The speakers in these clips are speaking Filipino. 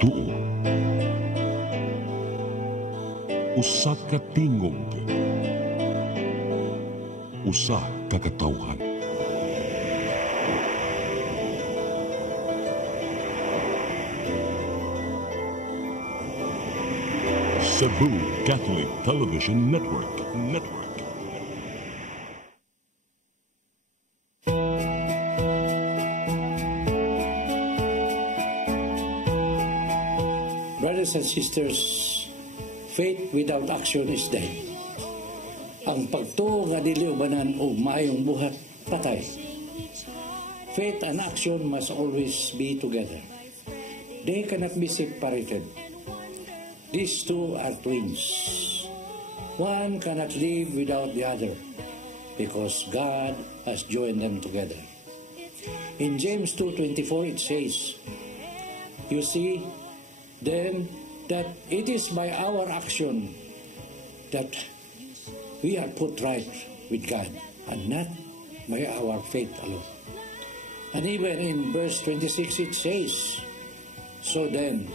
tuo. Usa ka tingog. Usa ka katawhan. Cebu Catholic Television Network. Brothers and sisters, faith without action is dead. Ang pagtuo nga dili ubanan og maayong buhat patay. Faith and action must always be together. They cannot be separated. These two are twins. One cannot live without the other because God has joined them together. In James 2:24 it says, "You see, then that it is by our action that we are put right with God and not by our faith alone." And even in verse 26 it says, "So then,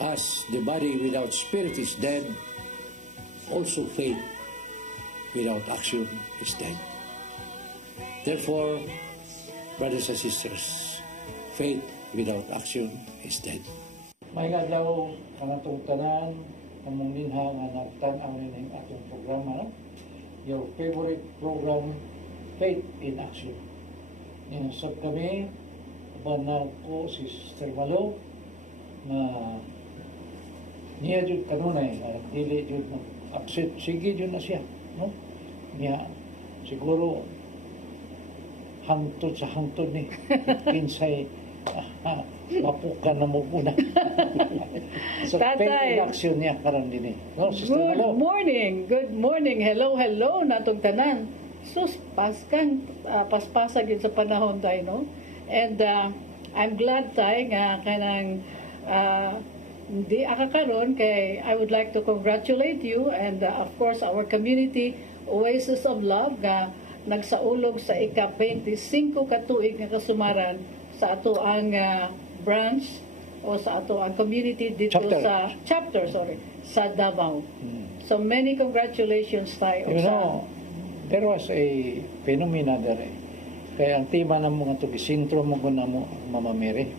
as the body without spirit is dead, also faith without action is dead." Therefore, brothers and sisters, faith without action is dead. May adlaw kanatong tanan, kamong linha nga nagtan-aw ning atong programa, your favorite program, Faith in Action. Inasab kami, uban na ko si Sister Malo, na niya jud kanunay, dili jud mag-upset, sige jud na siya, no? Niya, siguro, hangtod sa hangtod ni, kinsay, mapukan na mo muna. So, faith in action niya karon din eh. No, Sister Malo. Good morning, hello, natong tanan. Sus, paspasa yun sa panahon tayo, no? And I'm glad tayo nga kanang di akakaroon kay I would like to congratulate you and of course our community Oasis of Love nga nagsaulog sa ika-25 katuig nga kasumaran sa ato ang branch o sa ato ang community dito sa chapter sa Davao. So many congratulations tayo. You know, there was a phenomena there. Kaya ang tema ng mga tugisintro mo na mo Mama Mary.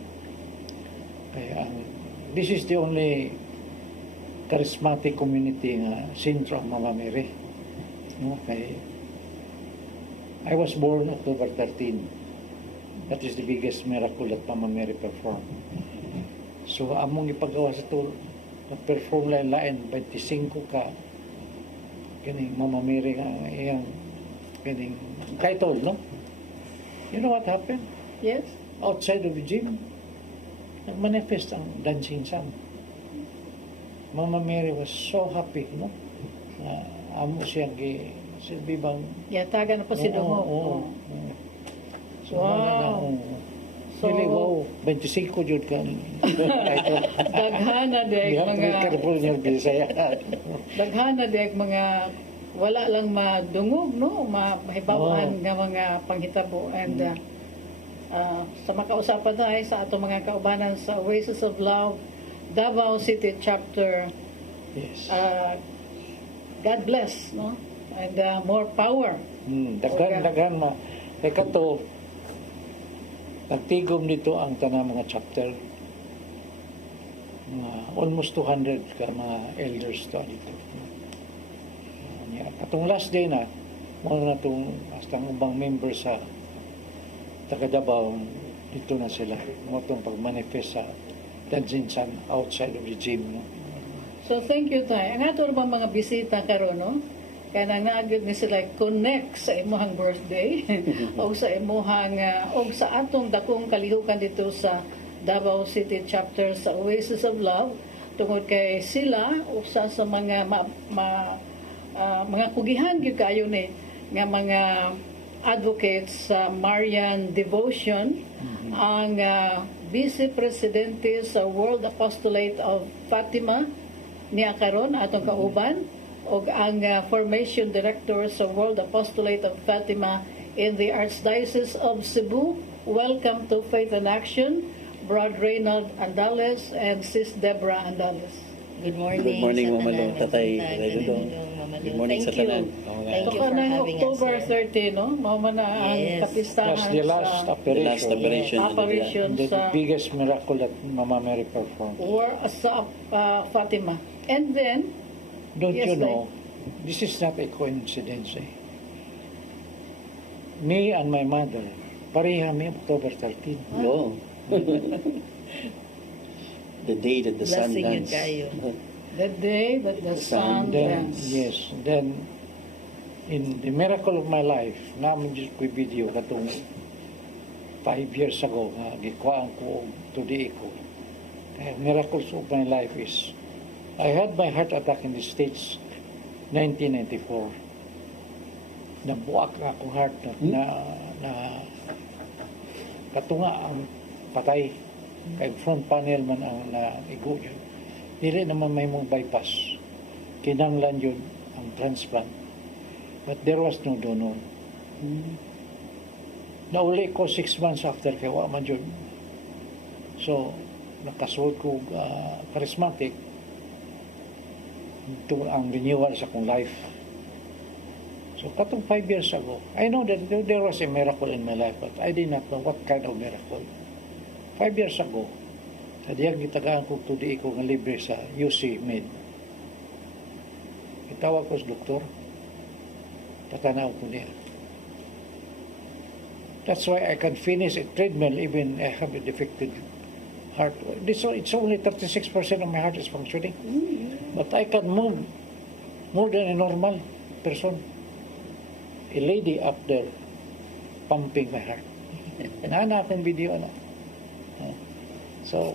Kaya this is the only charismatic community nga sentro ang Mama Mary. No? Kaya I was born October 13. That is the biggest miracle that Mama Mary performed. So among ipagawa sa ito, perform lain 25 ka kining Mama Mary nga iyang kining title, no? You know what happened? Yes. Outside of the gym, nag-manifest ang dancing sun. Mama Mary was so happy, no? Amo siyang silbi bang... Yataga na pa si Dungo. Oo. So, wow. So, really, wow. 25 jud ka. Daghana dek mga... Daghana dek mga... Wala lang madungog, no? Mahibawan nga mga panghitabo. And sa makausapan tayo sa atong mga kaubanan sa Oasis of Love, Davao City Chapter. Yes. God bless, no? And more power. Daghan ma. Kaya to, nagtigom dito ang tanang mga chapter. Almost 200 ka mga elders to dito. Atong last day na, mga na itong hastang ubang member sa taga Davao, dito na sila. Mga itong pag-manifest sa dancing sun outside of the gym. No? So thank you tayo. Ang ato bang mga bisita karon, no? Kaya nang naagad ni sila connect sa imuhang birthday o sa imuhang o sa atong dakong kalihukan dito sa Davao City Chapter sa Oasis of Love tungod kay sila usa sa mga mga kugihan gyud kayo ni nga mga advocates sa Marian Devotion, ang Vice Presidente sa World Apostolate of Fatima niya karon atong kauban og ang Formation Director sa World Apostolate of Fatima in the Archdiocese of Cebu. Welcome to Faith in Action, Brad Reynald Andales and Sis Deborah Andales. Good morning. Good morning, sa Mama Lu, tanan. Tatay Good Redodong. Mama Lu. Good morning Thank sa you. tanan. Thank you Baka for na having October us here. 30, no? Mama na ang Yes. kapistahan That's the last sa The last operation. apparition The sa biggest miracle that Mama Mary performed. sa Fatima. And then, Don't Yes, you know, this is not a coincidence. Me and my mother, pareha mi October 13. No. The day that the sun Blessing yun danced. kayo. the day that the sun Then, danced. yes, then, in the miracle of my life, namin just ko video katong 5 years ago, nga gikuhaan ko to the ko. Kaya miracles of my life is, I had my heart attack in the States, 1994. Nabuak na akong heart na katunga ang patay. Kay front panel man ang naigo yun. Dili naman may mong bypass. Kinanglan yun ang transplant. But there was no donor. Nauli ko 6 months after kay wa man yun. So, nakasuot ko charismatic. Ito ang renewal sa akong life. So, katong 5 years ago, I know that there was a miracle in my life, but I did not know what kind of miracle. 5 years ago, sa diyang gitagaan ko tudi ko nga libre sa UC Med. Itawag ko sa doktor. Tatanaw ko niya. That's why I can finish a treadmill even I have a defected heart. It's only 36% of my heart is functioning. But I can move more than a normal person. A lady up there pumping my heart. Naana akong video na. So,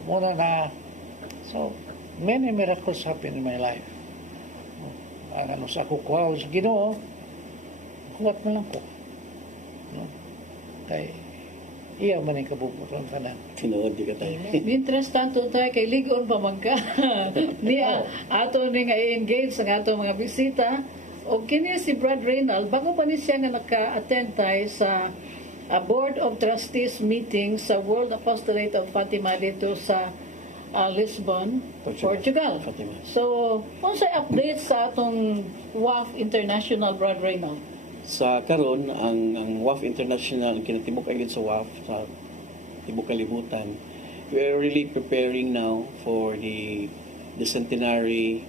many miracles happen in my life. Ano sa ako kuha sa Ginoo, kuwat mo lang ko. Kay, iya man yung kabubuton ka na. Tinuod di ka tayo. Mientras tanto tayo kay ligon pa man ka. Niya, ato ni nga i-engage sa ato mga bisita. O kini si Brad Reynald, bago pa ni siya nga naka-attend tayo sa Board of Trustees meeting sa World Apostolate of Fatima dito sa Lisbon, Portugal. Fatima. So, kung sa update sa atong WAF International, Brad Reynald? Sa karon ang WAF International, ang kinatibok ayun sa WAF, sa tibok kalibutan, we are really preparing now for the centenary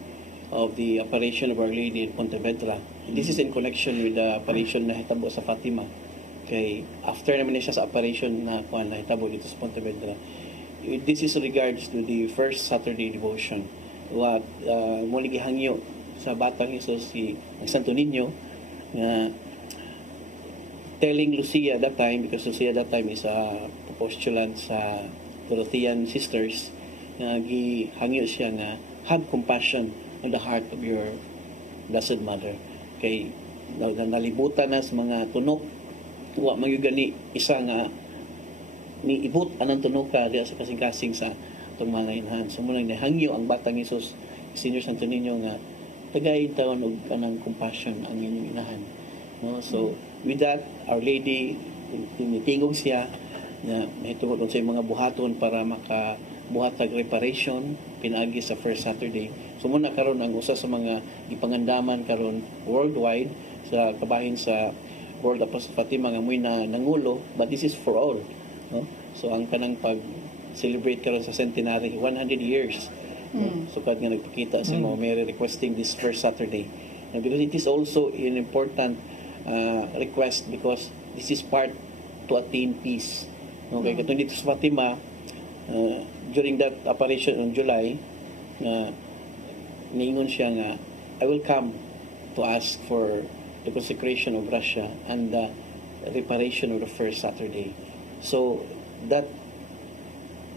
of the apparition of Our Lady in Pontevedra. This is in connection with the apparition na hitabo sa Fatima. Kay after naman siya sa apparition na kuan na hitabo dito sa Pontevedra. This is regards to the first Saturday devotion. What muli gihangyo sa Batang Hesus si Santo Niño na telling Lucia that time, because Lucia that time is a postulant sa Dorothean sisters, na gihangyo siya na have compassion on the heart of your Blessed Mother. Kay nalibutan na sa mga tunok, wa magyugani isa nga ni ibut anang tunok ka diya sa kasing-kasing sa itong mga inahan. So muna hangyo ang Batang Hesus, Senior Santo Niño nga tagay taon og kanang compassion ang inyong inahan. No? So with that, Our Lady tinitingog siya na mahitungod sa mga buhaton para makabuhatag reparation pinaagi sa first Saturday. So muna karon ang usa sa mga ipangandaman karon worldwide sa kabahin sa World Apostle Fatima nga muy na nangulo, but this is for all. No? So ang kanang pag-celebrate karon sa centenary, 100 years. No? So kad nga nagpakita si Mama Mary requesting this first Saturday. And because it is also an important request because this is part to attain peace. Okay, katong dito sa Fatima, during that apparition in July, niingon siya nga, I will come to ask for the consecration of Russia and the reparation of the first Saturday. So that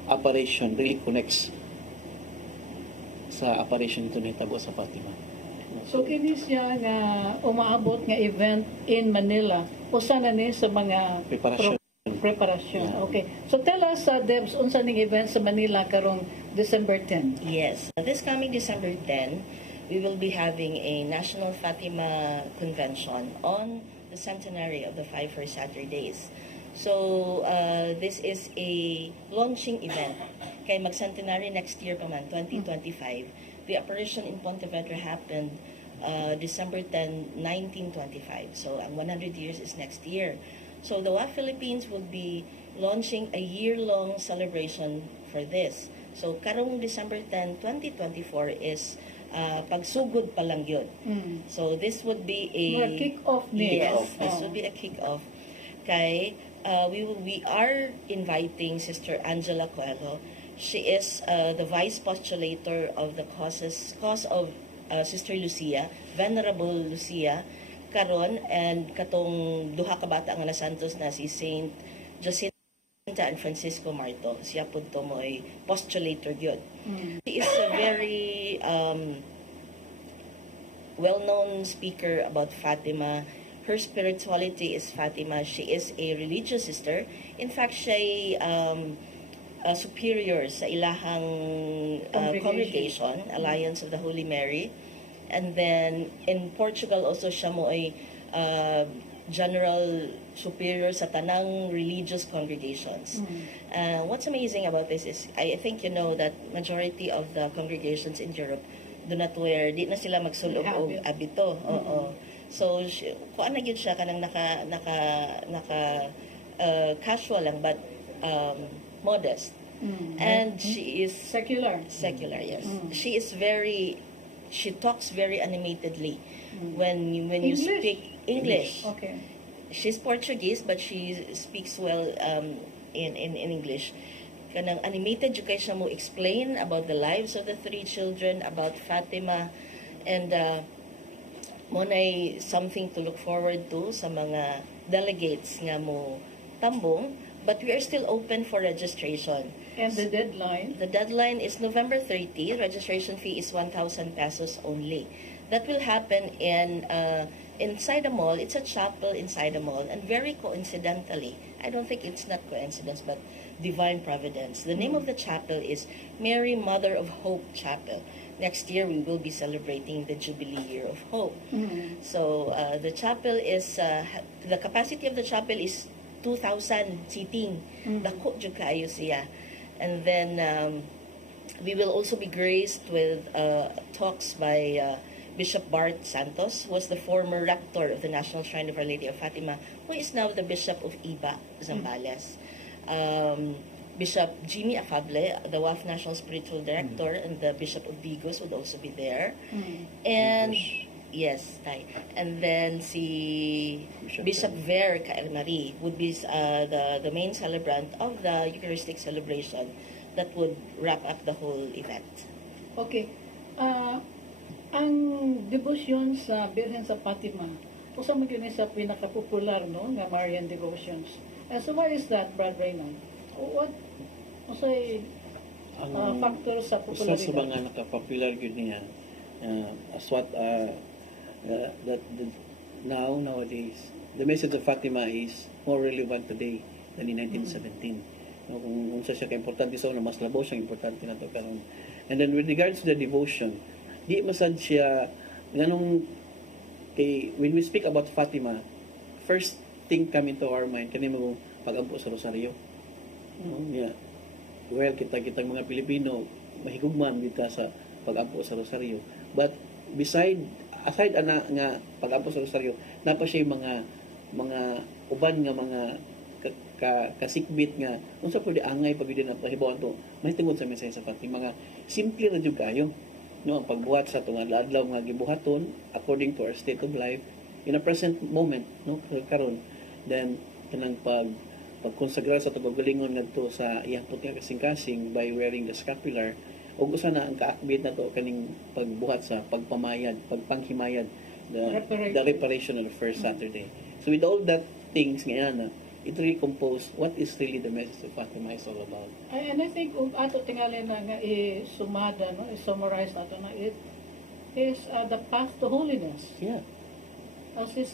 apparition really connects sa apparition nito na hitabo sa Fatima. So kini siya nga umaabot nga event in Manila. Usa na ni sa mga preparasyon. Yeah. Okay. So tell us, Debs, unsa ning event sa Manila karong December 10? Yes. This coming December 10, we will be having a National Fatima Convention on the centenary of the 5 First Saturdays. So, this is a launching event. Kay mag-centenary next year pa man, 2025. The apparition in Pontevedra happened December 10, 1925. So, ang 100 years is next year. So, the WAF Philippines will be launching a year-long celebration for this. So, karong December 10, 2024 is pagsugod pa lang yun. So, this would be a... More kick-off niya. Yes, this would be a kick-off. Kay, we are inviting Sister Angela Coelho. She is the vice postulator of the cause of Sister Lucia, Venerable Lucia, karon, and katong duha ka bata nga na santos na si Saint Jacinta and Francisco Marto. Siya po to mo ay postulator yun. She is a very well-known speaker about Fatima. Her spirituality is Fatima. She is a religious sister. In fact, siya ay superior sa ilahang congregation, Alliance of the Holy Mary. And then, in Portugal also, siya mo ay general superior sa tanang religious congregations. What's amazing about this is, I think you know that majority of the congregations in Europe do not wear, di na sila magsulog o abito. So, kuan na gyud siya kanang naka casual lang, but modest. And she is secular. Secular, yes. She talks very animatedly when you speak English. Okay. She's Portuguese, but she speaks well in English. Kanang animated yung kay siya mo explain about the lives of the three children, about Fatima, and mo na something to look forward to sa mga delegates nga mo tambong, but we are still open for registration. And the deadline? The deadline is November 30. Registration fee is 1,000 pesos only. That will happen inside a mall. It's a chapel inside a mall, and very coincidentally, I don't think it's not coincidence, but divine providence. The name of the chapel is Mary Mother of Hope Chapel. Next year, we will be celebrating the Jubilee Year of Hope. So, the chapel is, the capacity of the chapel is 2,000 seating. Dako jud kaayo siya. And then, we will also be graced with talks by Bishop Bart Santos, who was the former rector of the National Shrine of Our Lady of Fatima, who is now the Bishop of Iba, Zambales. Bishop Jimmy Afable, the WAF National Spiritual Director, and the Bishop of Digos would also be there. And yes, and then si Bishop Ver Kaelmari would be the main celebrant of the Eucharistic celebration that would wrap up the whole event. Okay. Ang devotion sa Birhen sa Fatima, usa man yun sa pinaka-popular, no, nga Marian devotions. So why is that, Brad Raymond? What factor sa Usa popularity? sa mga naka-popular yun niya, as what nowadays, the message of Fatima is more relevant today than in 1917. Kung unsa siya ka-importante sa una, mas labaw siyang importante na ito karon. And then with regards to the devotion, di masad siya ganong when we speak about Fatima, first thing come into our mind kanimo pag-ampo sa rosaryo. Yeah. Well, kita mga Pilipino mahigugman kita sa pag-ampo sa rosaryo. But aside ana nga pag-ampo sa rosaryo, napa siya mga uban nga mga kasikbit nga unsa pud angay pagid na pahibaw to mahitungod sa mensahe sa Fatima, mga simple ra jud kayo, no, ang pagbuhat sa tunga adlaw nga gibuhaton according to our state of life in a present moment, no, karon. Then kanang pagkonsagra sa tagagalingon ngadto sa iyang puti nga kasing-kasing by wearing the scapular, ug usa na ang kaakbit na to kaning pagbuhat sa pagpamayad, pagpanghimayad, the reparation on the first Saturday. So with all that things nga it recompose what is really the message of Fatima is all about. And I think ato tingali na nga i-sumada, no, i-summarize nato na it is the path to holiness. Yeah. As is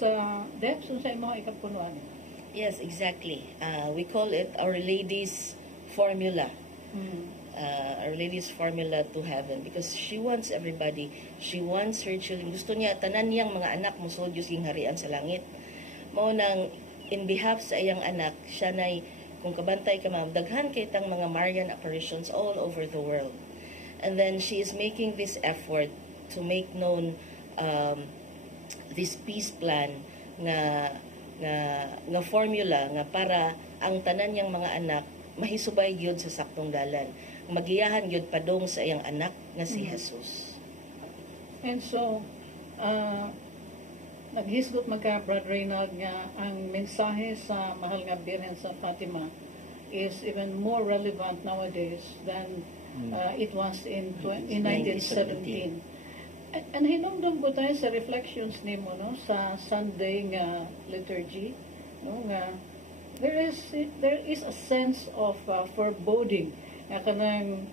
depths sa imong ikapunuan. Yes, exactly. We call it Our Lady's formula. Our Lady's formula to heaven, because she wants everybody. She wants her children. Gusto niya tanan niyang mga anak mo so Diyos ing harian sa langit. Mao nang in behalf sa iyang anak, siya nay kung kabantay ka ma'am, daghan kay tang mga Marian apparitions all over the world. And then she is making this effort to make known this peace plan nga formula nga para ang tanan niyang mga anak mahisubay gyud sa saktong dalan. Magiyahan gyud padong sa iyang anak nga si Jesus. And so, naghisgot magka Brad Reynald nga ang mensahe sa mahal nga Birhen sa Fatima is even more relevant nowadays than it was in 1917. And hinumdum ko tayo sa reflections nimo no sa Sunday nga liturgy no nga there is a sense of foreboding nga kanang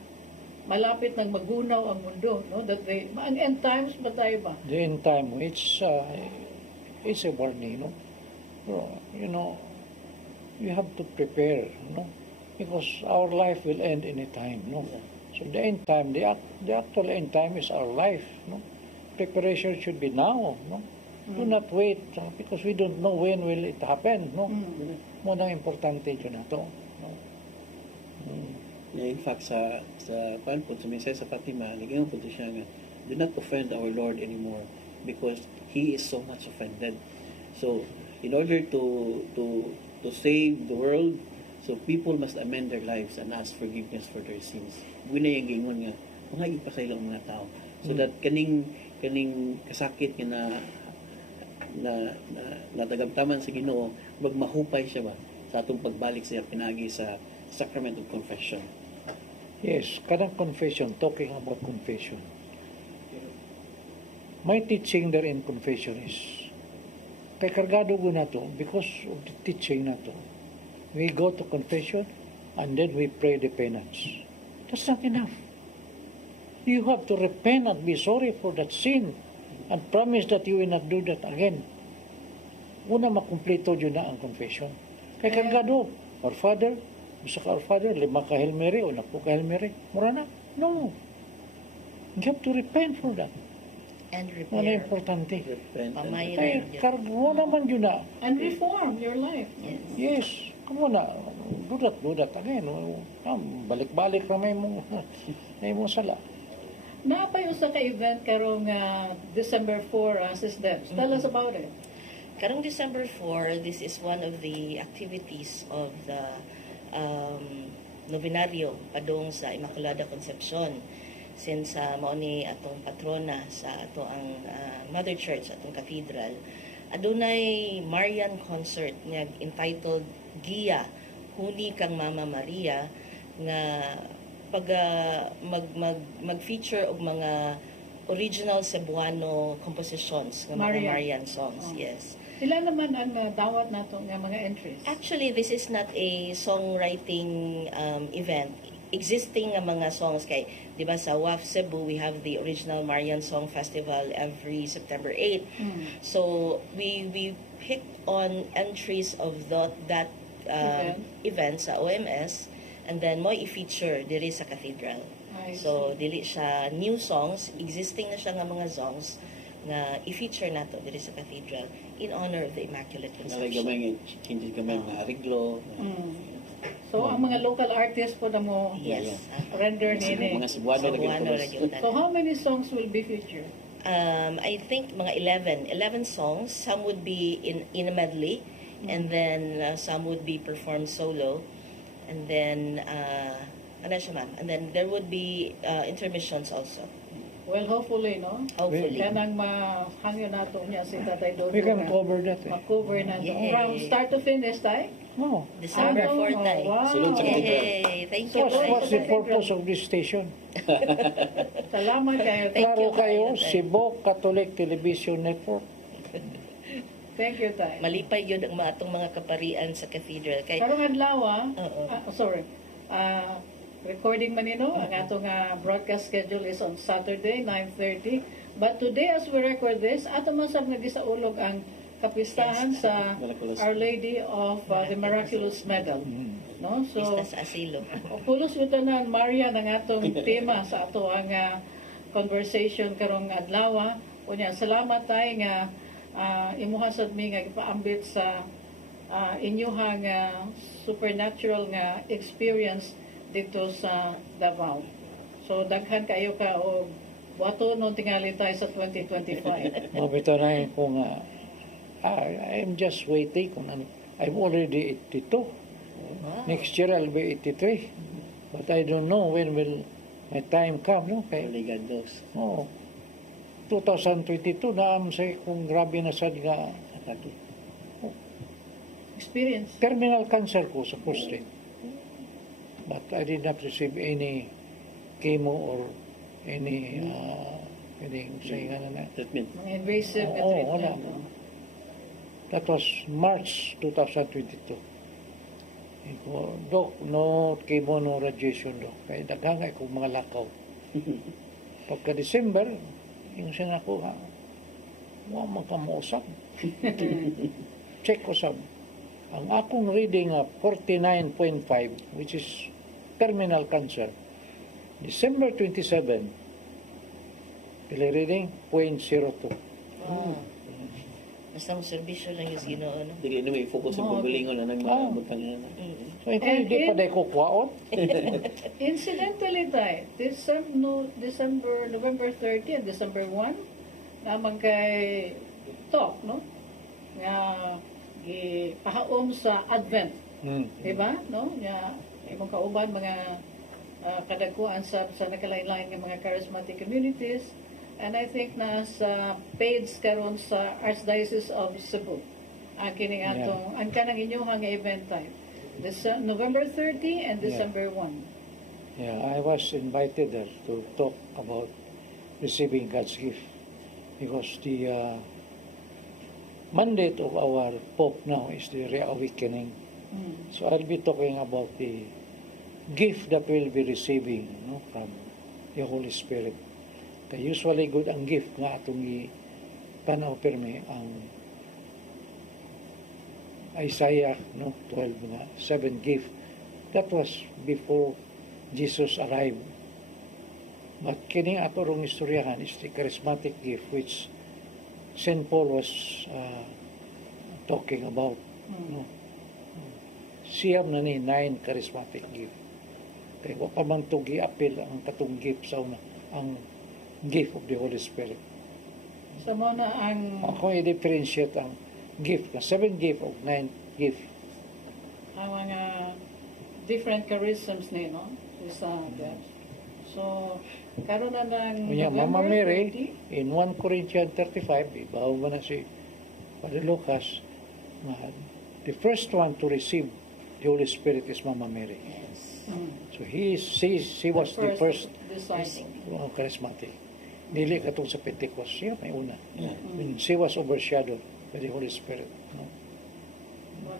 malapit nang magunaw ang mundo no that ang end times ba tayo ba? The end time, it's a warning, no? You know, you have to prepare, no? Because our life will end any time, no? So the end time, the actual end time is our life, no? Preparation should be now, no? Do not wait, because we don't know when will it happen, no? Muna importante yun na to, no? In fact, sa panpun, sa mensahe sa Fatima, naging po siya nga, do not offend our Lord anymore because He is so much offended. So, in order to save the world, so people must amend their lives and ask forgiveness for their sins. Buwi na yung gingon nga, mga ipasaylang mga tao. So that kaning kasakit nga na natagamtaman sa Ginoo, magmahupay siya ba sa atong pagbalik sa pinagi sa sacrament of confession. Yes, kanang confession, talking about confession. My teaching there in confession is, kay kargado ko na to, because of the teaching na to, we go to confession, and then we pray the penance. That's not enough. You have to repent and be sorry for that sin, and promise that you will not do that again. Una makumpleto yun na ang confession. Kay kargado, our Father, sa Our Father, 5 ka Hail Mary o 10 ka Hail Mary. Mura na? No. You have to repent for that. And Wala repair. importante. Repent and Pamayin Ay, na yun. kargo naman yun na. And reform your life. Yes. Yes. Kamo na. Dudat again. Balik-balik na may mong sala. Napayo sa ka-event karong December 4, Sis Debs. Tell us about it. Karong December 4, this is one of the activities of the novenaryo padong sa Immaculada Concepcion, since mao ni atong patrona sa ato ang Mother Church, atong cathedral. Adunay Marian concert nga entitled Gia Huni kang Mama Maria nga pag mag-feature og mga original Cebuano compositions ng mga Marian songs. Yes. Sila naman ang dawat nato nga mga entries. Actually, this is not a songwriting event. Existing nga mga songs kay, di ba sa WAF Cebu, we have the original Marian Song Festival every September 8. So, we picked on entries of that event sa OMS, and then mo i-feature diri sa cathedral. So, dili siya new songs, existing na siya nga mga songs na i-feature nato diri sa cathedral in honor of the Immaculate Conception. Gamay changes gamay na ariglo. So, ang mga local artists po na mo Yes. render nini. Mga Cebuano Cebuano lagi lagi So, how many songs will be featured? I think mga 11 songs. Some would be in a medley, and then some would be performed solo, and then ano siya ma'am? And then there would be intermissions also. Well, hopefully, no? Hopefully. Kanang mahangyo nato niya si Tatay Dodo. We can cover that. Ma-cover nato. Yay. From start to finish, tay? No. December 4 tayo. Wow. Sulod sa cathedral. Yay! Thank So, you. what's the purpose of this station? Salamat kayo. Thank Klaro you, kayo, Tay. Cebu Catholic Television Network. Thank you, tay. Malipay yun ang atong mga kaparian sa cathedral. Kay, Karong adlaw, Oo. sorry. Recording manino, ang atong broadcast schedule is on Saturday, 9:30. But today, as we record this, ato man sab nagisaulog ang kapistahan Yes. sa Miraculous. Our Lady of the Miraculous Medal. No? So, Pista sa asilo. pulos utanan Maria ng atong tema sa ato ang conversation karong adlaw. Unya, salamat tay nga imuha sad mi nga ipaambit sa inyuhang supernatural nga experience dito sa Davao. So daghan kayo ka o buhato nung tingali tayo sa 2025. Mabito na yun kung I'm just waiting kung ano. I'm already 82. Next year I'll be 83. But I don't know when will my time come, no? Kaya, Only God knows. oh, 2022 na sa kung grabe na sad nga Atake. Experience. terminal cancer ko sa prostate. But I did not receive any chemo or any anything saying ano na. Treatment. Mga invasive na Oo, treatment. wala. That was March 2022. Iko, Dok, no chemo, no radiation, Dok. Kaya daghangay kong mga lakaw. Pagka December, yung siya ako, wala magkamuusap. Check ko sab. Ang akong reading 49.5, which is terminal cancer. December 27, pili reading, 0.02. Oh. Basta ang serbisyo lang yung Ginoo, no? Dili na may focus sa pagbulingon na nagmamutang na. So, ikaw hindi pa dahil kukwaon. Incidentally tayo, November 30 and December 1, naman kay talk, no? Nga, gipahaom sa Advent. Diba? No? Nga, imong kauban, mga kadagkuan sa nakalain-lain ng mga charismatic communities. And I think na sa page karon sa Archdiocese of Cebu. Kining atong, ang kanang inyong event time. This November 30 and December 1. Yeah, I was invited there to talk about receiving God's gift because the mandate of our Pope now is the reawakening. So I'll be talking about the gift that we'll be receiving, no, from the Holy Spirit. Kaya usually good ang gift nga atong tanaw pirmi ang Isaiah, no, 12 nga 7 gift. That was before Jesus arrived. But kining ato rong istoryahan is the charismatic gift which St. Paul was talking about. No? Siyam na ni 9 charismatic gift. Kaya wa pa man to gi-appeal ang katong gift sa una, ang gift of the Holy Spirit. So mo na ang Ako i-differentiate ang gift, 7 gift of 9 gift. mga different charisms ni, no? Sa God. So, karon na ng Kanya Mama November Mary, in 1 Corinthians 35, ibaw mo na si Padre Lucas, the first one to receive the Holy Spirit is Mama Mary. So she was the first disciple. charismatic. Dili katong sa Pentecost, siya may una. And she was overshadowed by the Holy Spirit. No?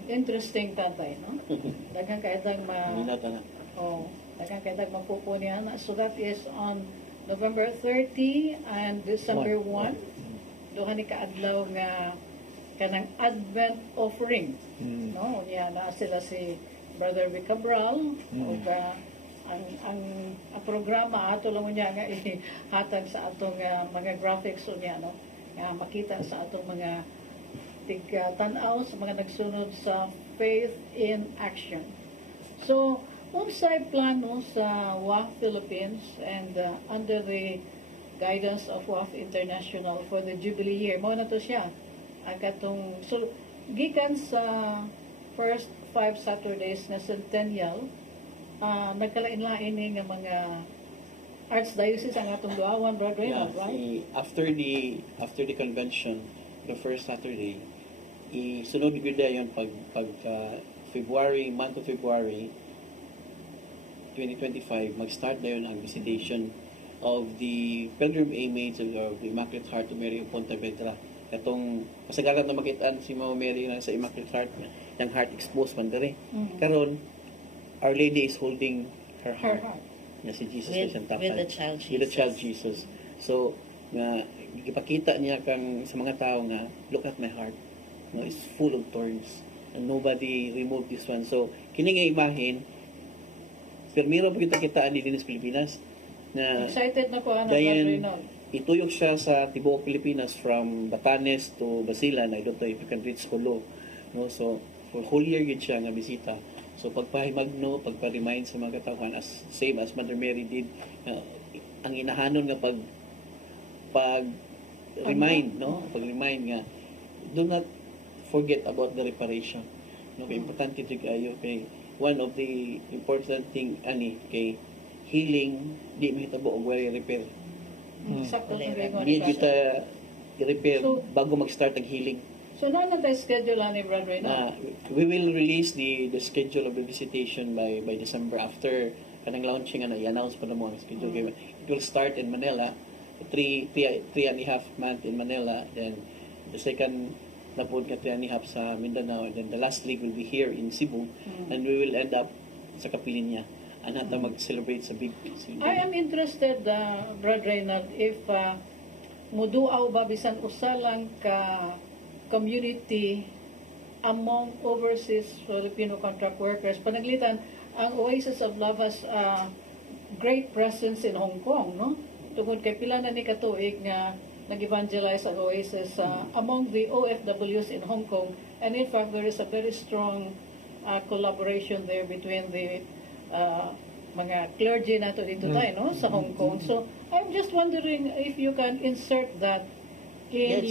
Interesting tatay, no? Daghang kaedang Minata na. daghang kaedang mapupunian. So that is on November 30 and December 1. Duha ni kaadlaw nga kanang Advent offering. No, niya na sila si Brother Vic Cabral ug ang programa ato lang niya nga ihatag sa atong mga graphics niya, no, nga makita sa atong mga tig-tanaw sa mga nagsunod sa Faith in Action. So, unsay plano sa WAF Philippines and under the guidance of WAF International for the Jubilee year. Mao na to siya. Katong so gikan sa first 5 Saturdays na centennial, nagkalain-lain ni nga mga archdiocese ang atong duawan, Brother Raymond, right? After the convention, the first Saturday, isunod gud yon pag month of February 2025, mag-start na yun ang visitation of the Pilgrim Image of the Immaculate Heart of Mary of Ponte Vedra. Katong masagaran na makitaan si Mama Mary na sa Immaculate Heart, yung heart exposed man dere. Karon, Our Lady is holding her heart. Na si Jesus With the child Jesus. With the child Jesus. So, nga ipakita niya kang sa mga tao nga, look at my heart. No, it's full of thorns. And nobody removed this one. So, kini nga imahin, permiro po kita ni Dinas Pilipinas na Excited na ko, dayon Brother ituyok siya sa tibuok Pilipinas from Batanes to Basilan. I don't know if you can reach Jolo. No? So, for whole year gid siya nga bisita. So pagpahimagno, pagpa-remind sa mga katawhan as same as Mother Mary did, ang inahanon nga pag remind, no? Pag-remind nga, do not forget about the reparation. No, kay importante ito kayo. Kay one of the important thing, kay healing, di mahitabo og wala repair. Sakto Wala. kung Di kita i-repair So- bago mag-start ang healing. So na tayo schedule ni Brad right now? We will release the schedule of the visitation by December after kanang launching i-announce pa na mo ang schedule. It will start in Manila, three and a half month in Manila, then the second na po ka 3.5 sa Mindanao, and then the last leg will be here in Cebu, and we will end up sa Capilinia. Anata mag-celebrate sa big I am interested, Brad Reynald, if muduaw ba bisan usa lang ka community among overseas Filipino contract workers. Panaglitan, ang Oasis of Love has great presence in Hong Kong, no? Tungkol kay pila na ni katuig nga nag-evangelize ang Oasis among the OFWs in Hong Kong. And in fact, there is a very strong collaboration there between the mga clergy nato dito tayo, no? Sa Hong Kong. So, I'm just wondering if you can insert that in Yes.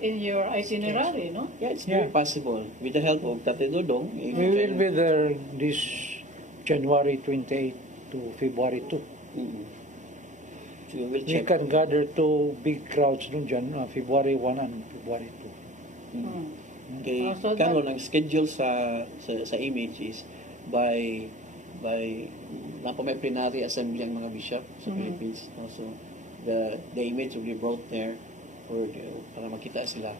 your itinerary, no? Yeah, it's very Yeah. possible. With the help of Tate Dodong, if We you will can- be there this January 28 to February 2. Mm. So we will We check. can gather two big crowds noon February 1 and February 2. Kay So that- karon ang schedule sa image is by napamay plenary assembly ang mga bishop sa Philippines. No? So the image will be brought there para makita sila.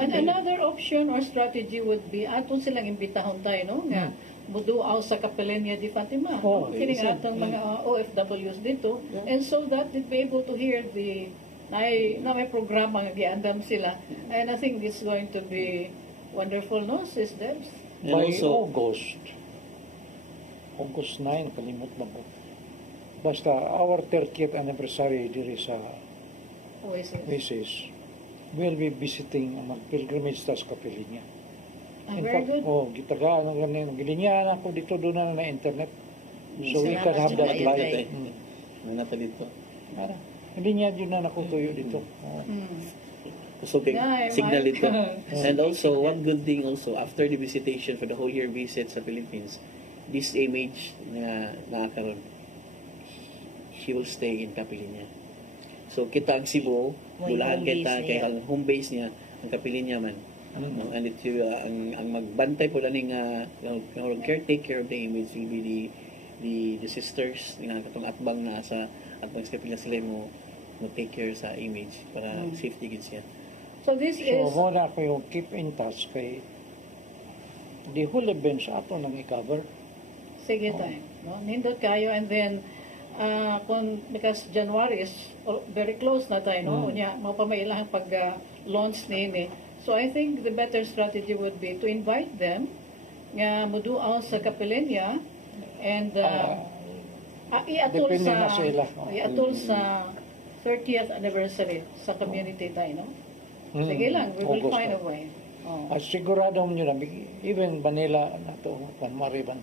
And another option or strategy would be aton silang imbitahon tayo, no? Nga muduaw sa Capilenia di Fatima. Oh, Kini yes, nga atong mga OFWs dito, and so that they'd be able to hear the na may programa nga giandam sila. And I think it's going to be wonderful, no, Sis Debs? And By also, August 9, kalimot ba ko? Basta our 30th anniversary diri sa Oasis. Oasis, we'll be visiting ang pilgrimage sa Capilenia. Very good. Gitagaan ang ganin. Gilinyahan ako dito doon na internet. So we can have that Salamat, live. Juday. nanata dito. Hindi niya yun na ako tuyo dito. Oh. So big Yeah, signal Mike. ito. And also, one good thing also, after the visitation for the whole year visit sa Philippines, this image na nakakaroon, he will stay in Capilinia. So kita ang Cebu, May Bulacan home base kita, kay niya. ang home base niya, ang Capilinia man. No? And it, ang magbantay po lang take care of the image will be the sisters, nga katong atbang na sa atbang sa Capilinia, sila mo take care sa image para safety gid siya. So this So, is mo na ako yung keep in touch kay the whole event sa ato nang i-cover. sige tayo, no? Nindot kayo, and then because January is very close na tayo, no? Unya mapamailang pag launch nini. So I think the better strategy would be to invite them nga muduaw sa Capilenia and iatol Depende sa na sa ila. iatol sa 30th anniversary sa community tayo, no? Sige lang, we will August find na. a way. Oh. At sigurado nyo na, even Manila na to, Mariban.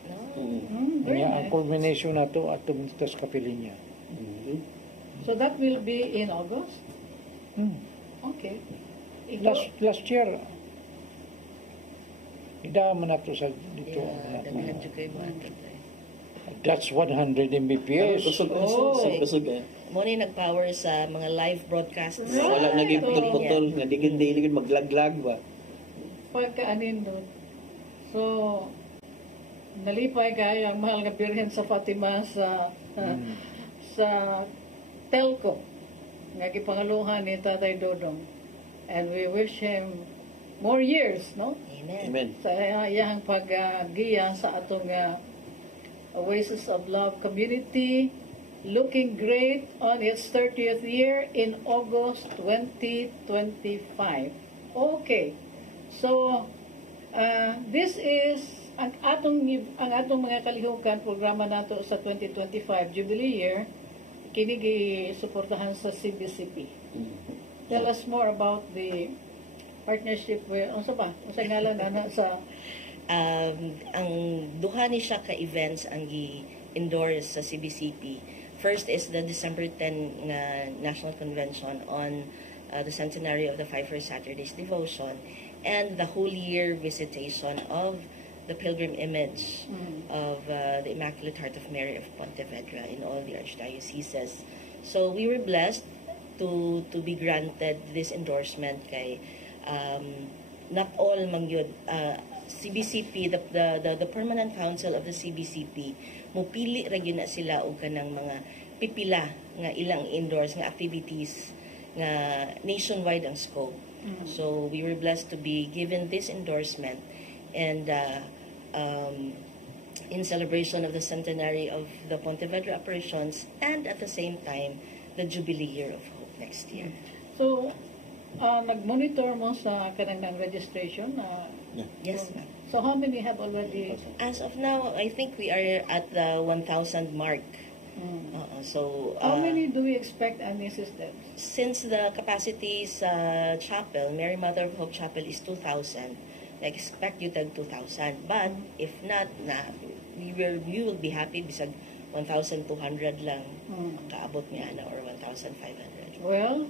Very Ang nice. culmination na to at tumintas Capilenia. So that will be in August? Okay. Last year, idama na to sa dito. Yeah, daghan jud kay buhaton tayo. That's 100 Mbps. Kusog, Mo ni nag-power sa mga live broadcasts. Wala naging putol-putol, nga digin maglaglag ba. Pagkaanin doon. So, nalipay kayo ang mahal nga Birhen sa Fatima sa sa telco nga gipangaluhan ni Tatay Dodong. And we wish him more years, no? Amen. Amen. Sa iyang paggiya sa atong Oasis of Love community, looking great on its 30th year in August 2025. Okay. So, this is ang atong mga kalihukan programa nato sa 2025 Jubilee year, kini gi-suportahan sa CBCP. Tell us more about the partnership with unsa ngalan na sa ang duha ni siya ka events ang gi-endorse sa CBCP. First is the December 10 nga National Convention on the centenary of the 5 First Saturdays Devotion, and the whole year visitation of the pilgrim image of the Immaculate Heart of Mary of Pontevedra in all the archdioceses. So we were blessed to be granted this endorsement kay not all mangyud CBCP, the Permanent Council of the CBCP, mupili ra gyud na sila og kanang mga pipila nga ilang endorse nga activities nga nationwide ang scope. So we were blessed to be given this endorsement, and in celebration of the centenary of the Pontevedra operations, and at the same time the Jubilee Year of Hope next year. So, nag-monitor mo sa kanang registration? Yes, ma'am. So how many have already? As of now, I think we are at the 1,000 mark. How many do we expect, Mrs. Debs? Since the capacity sa chapel, Mary Mother of Hope Chapel is 2,000, I expect you tag 2,000. But if not, we will be happy bisag 1,200 lang kaabot niya na, or 1,500. Well,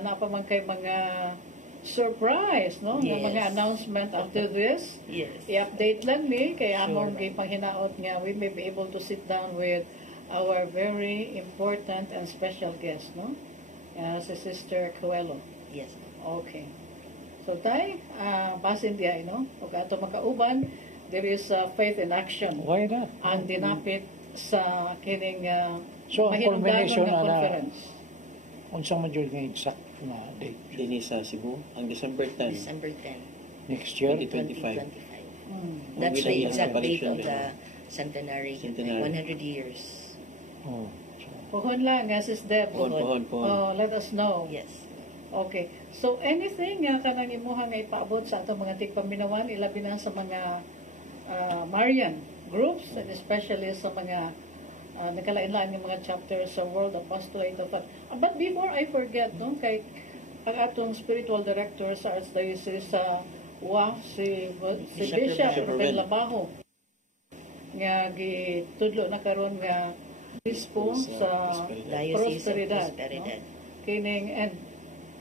napaman kay mga surprise, no? Yes. Ng mga announcement after this. Yes. I-update lang ni, kaya Sure, among ma'am. panghinaot nga, we may be able to sit down with our very important and special guest, no? Si Sister Coelho. Yes. Okay. So, tay, basin diay, no? O ato makauban, there is faith in action. Why not? Ang dinapit sa kining So, ang mahinungdanon culmination nga na conference. Unsa man jud nga exact na date? Dinhi sa Cebu, ang December 10, December 10, Next year? 2025. 2025. That's Ang the bilang exact date apparition of din. the centenary. Centenary. 100 years. Oh. So, Puhon lang, Sis Deb. Pohon. Oh, let us know. Yes. Okay. So, anything nga kanang imuha nga ipaabot sa atong mga tigpaminawan, ilabi na sa mga Marian groups, and especially sa mga nagkalain-lain ng mga chapters sa World Apostolate of God. But before I forget, no, kay ang atong spiritual director sa Archdiocese sa WAF, si Bishop Ruben Labajo, nga gitudlo na karon nga bispo sa Diocese of No? Prosperidad. Kining, and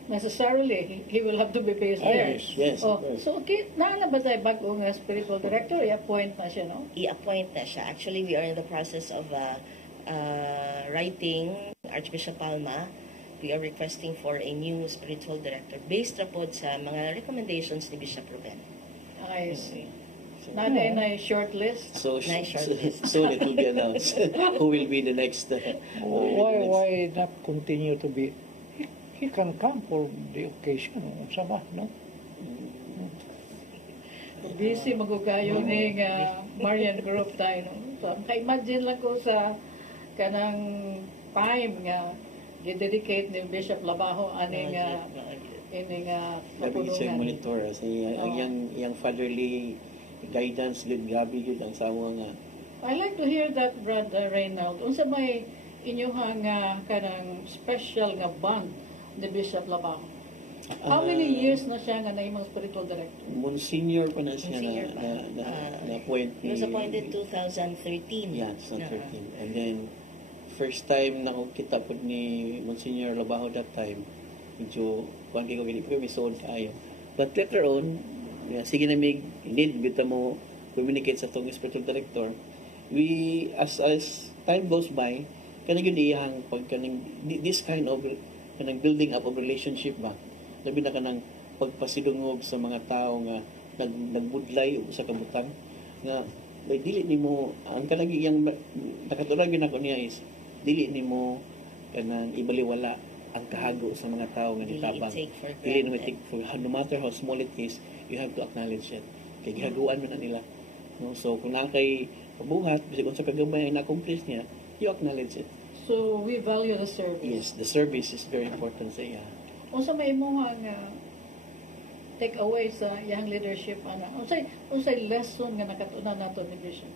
necessarily he will have to be based there. Yes, Oh, of course. so naala ba tayo bago nga spiritual director? I-appoint na siya, no? I-appoint na siya. Actually, we are in the process of writing Archbishop Palma. We are requesting for a new spiritual director based upon sa mga recommendations ni Bishop Ruben. I see. Nanay na short list. So, Nice short list. soon it will be announced who will be the next. why not continue to be? He can come for the occasion. Unsa ba, no? Busy magugayo ni Marian group tayo, no? So, ka-imagine lang ko sa kanang time nga i-dedicate ni Bishop Labajo aning ining Gabi siyang kapulungan. monitor. Ang yang fatherly guidance, good gabi yun ang sawa nga. I like to hear that, Brother Reynald. Unsa may inyuhang kanang special nga bond ni Bishop Labajo? How many years na siya nga naimang spiritual director? Monsignor pa na siya Monsignor pa. na appoint He was appointed 2013. Yeah, 2013. And then, first time na ko kita po ni Monsignor Labajo that time, medyo, kuhan kayo, hindi po kami sold kayo. But later on, sige na may need, bita mo communicate sa itong spiritual director. We, as time goes by, kanang yun iyahang pag kanang, this kind of kanang building up of relationship ba? Labi na kanang pagpasidungog sa mga tao nga nagbudlay o sa kabutang nga may dili nimo ang kanang iyang nakatulog yun ako niya is dili nimo kanang ibaliwala ang kahago sa mga tao nga Dili nitabang. i-take for Dili nimo granted. take for no matter how small it is, you have to acknowledge it. Kay gihaguan man na nila. No, so kung na kay pabuhat bisag unsa kagabay ang na-accomplish niya, you acknowledge it. So, we value the service. Yes, the service is very important sa iya. Unsa may imuhang take away sa iyang leadership, ana? Unsay lesson nga nakatunan nato ni Bishop?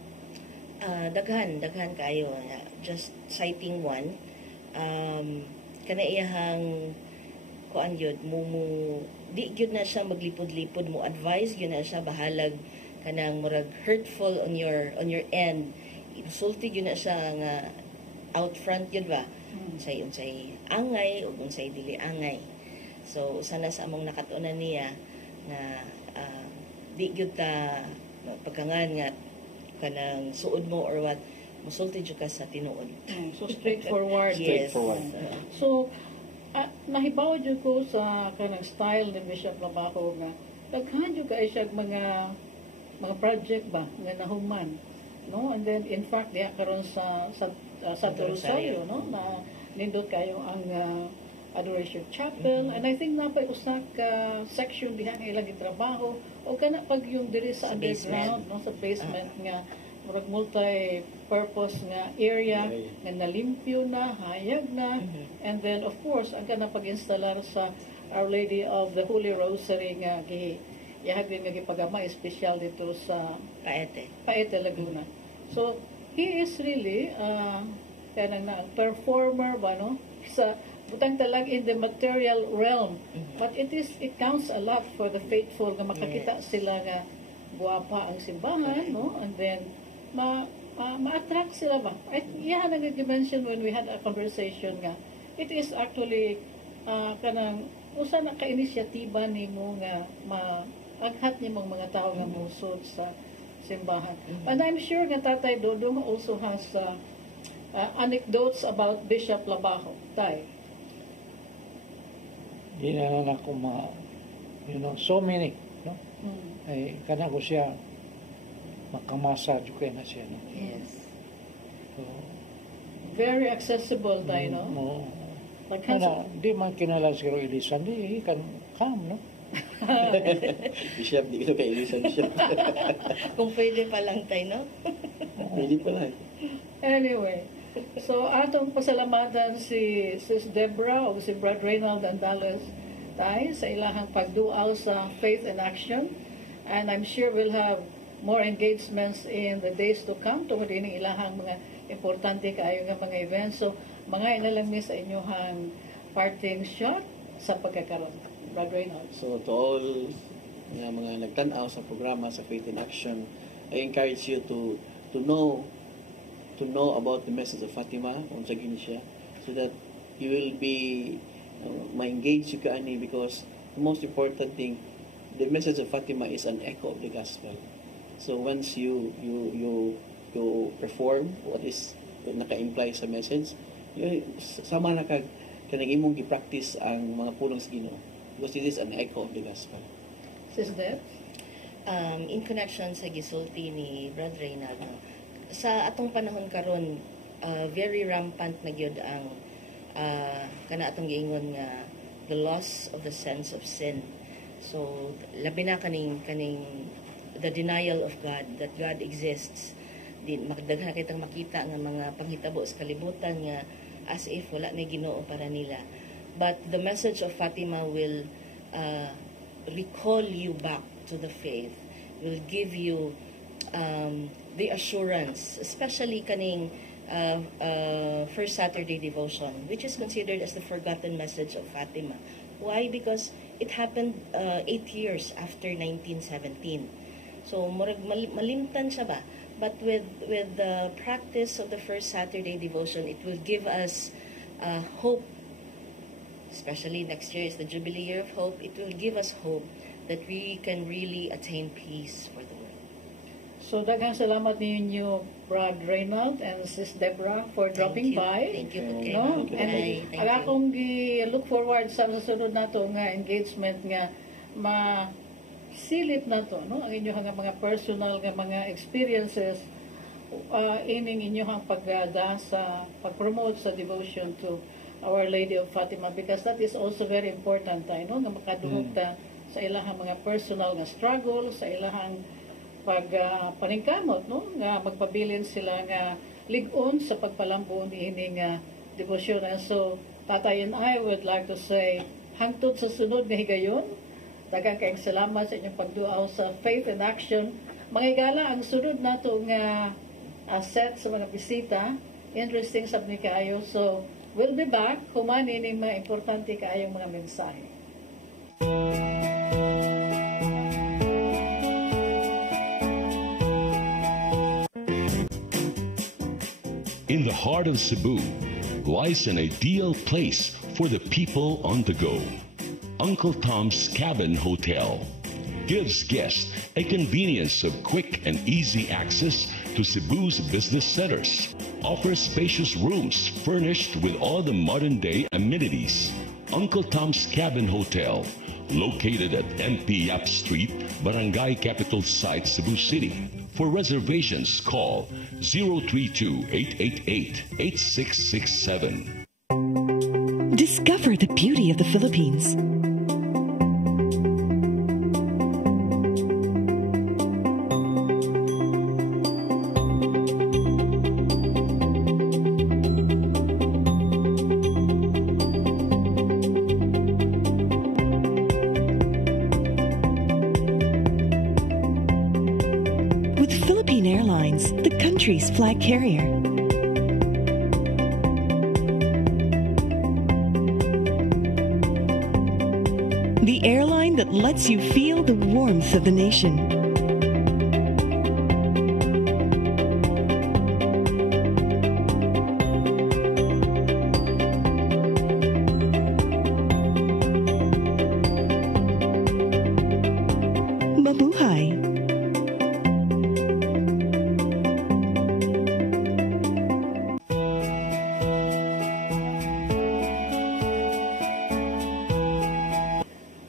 Daghan kayo. Just citing one, kana iyahang kuan yun, di yun na siya maglipod-lipod mo, advise yun na siya bahalag kanang murag hurtful on your end, insulted yun na siya nga out front yun ba, unsay angay o unsay dili angay. So sana sa among nakatunan niya nga di gyud ta pagkangan nga kanang suod mo or what, musulti jud ka sa tinuod. So straightforward. Yes. Straightforward. So nahibaw jud ko sa kanang style ni Bishop Labaco nga daghan jud kay siya mga project ba nga nahuman, no? And then in fact diha karon sa Santo Rosario, no, na nindot kayo ang Adoration Chapel, and I think napay usa ka section diha nga ilang gitrabaho o kana pag yung diri sa underground, no, sa basement nga murag multi-purpose nga area nga nalimpyo na, hayag na, and then of course ang kana pag-instalar sa Our Lady of the Holy Rosary nga ihag din nga gipagama espesyal dito sa Paete, Laguna. So he is really kanang na performer ba, no, sa butang talag in the material realm, but it counts a lot for the faithful nga makakita sila nga guwapa ang simbahan, no, and then ma-attract sila ba. Iyan ang nag-mention when we had a conversation nga it is actually kanang usa na ka-inisyatiba nimo nga maaghat nimong mga tao nga musod sa simbahan. And I'm sure nga Tatay Dodong also has anecdotes about Bishop Labaco. Tay? Di na ako so many, no? Ay, kana ko siya, makamasa juga na siya, no? Yes. So, very accessible tayo, no? Di man kinala si Roy Elisan, di kan come, no? Bishop, di ko kay Elisan, Bishop. Kung pwede pa lang tayo, no? Pwede pa lang. Anyway, so atong pasalamatan si Sis Deborah o si Brad Reynald Andales tayo sa ilahang pagduaw sa Faith in Action, and I'm sure we'll have more engagements in the days to come tungod ini ilahang mga importante kaayo nga mga events. So mga inalang ni sa inyohang parting shot sa pagkakaroon. Brad Reynald. So to all mga nagtanaw sa programa sa Faith in Action, I encourage you to know about the message of Fatima, kung sa gini siya, so that you will be ma-engage you kaani, because the most important thing, the message of Fatima is an echo of the gospel. So once you perform what is naka-imply sa message, sama na kanang imong gi-practice ang mga pulong sa Ginoo, because this is an echo of the gospel. Sis Deb? In connection sa gisulti ni Brad Reynald, sa atong panahon karon, very rampant na gyud ang kana atong giingon nga the loss of the sense of sin. So labi na kaning the denial of God, that God exists. Di magdaghan kitang makita nga mga panghitabo sa kalibutan nga as if wala may Ginoo para nila. But the message of Fatima will recall you back to the faith, will give you the assurance, especially kaning First Saturday devotion, which is considered as the forgotten message of Fatima. Why? Because it happened 8 years after 1917. So murag malimtan siya ba? But with the practice of the First Saturday devotion, it will give us hope. Especially next year is the Jubilee Year of Hope. It will give us hope that we can really attain peace for the world. So daghang salamat ninyo, Brad Reynald and Sis Deborah, for dropping by. Thank you. No? And ang akong look forward sa sunod nato nga engagement nga masilip na to, no? Ang inyong mga personal nga mga experiences ining inyong pagda sa pag-promote sa devotion to Our Lady of Fatima, because that is also very important tayo, no? Nga makadungog ta sa ilahang mga personal nga struggle, sa ilahang paningkamot, no? Nga magpabilin sila nga lig-on sa pagpalambo niining devotion. And so Tatay and I would like to say hangtod sa sunod nga higayon, daghang kayong salamat sa inyong pagduaw sa Faith in Action. Mga higala, ang sunod nato nga set sa mga bisita, interesting sab ni kaayo. So we'll be back human ining mga importante kaayong mga mensahe. heart of Cebu lies an ideal place for the people on the go. Uncle Tom's Cabin Hotel gives guests a convenience of quick and easy access to Cebu's business centers. Offers spacious rooms furnished with all the modern-day amenities. Uncle Tom's Cabin Hotel, located at MP Yap Street, Barangay Capital Site, Cebu City. For reservations, call 032-888-8667. Discover the beauty of the Philippines. With Philippine Airlines, the country's flag carrier. The airline that lets you feel the warmth of the nation. Mabuhay!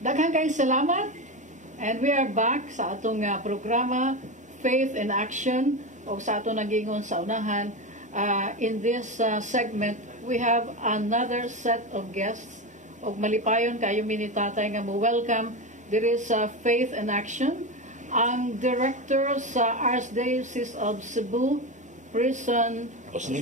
Daghang kayong salamat. And we are back sa atong programa, Faith in Action, o sa atong nagingon sa unahan. In this segment, we have another set of guests. O malipayon kayo minitatay nga mo welcome. There is Faith in Action, ang director sa Archdiocese of Cebu Prison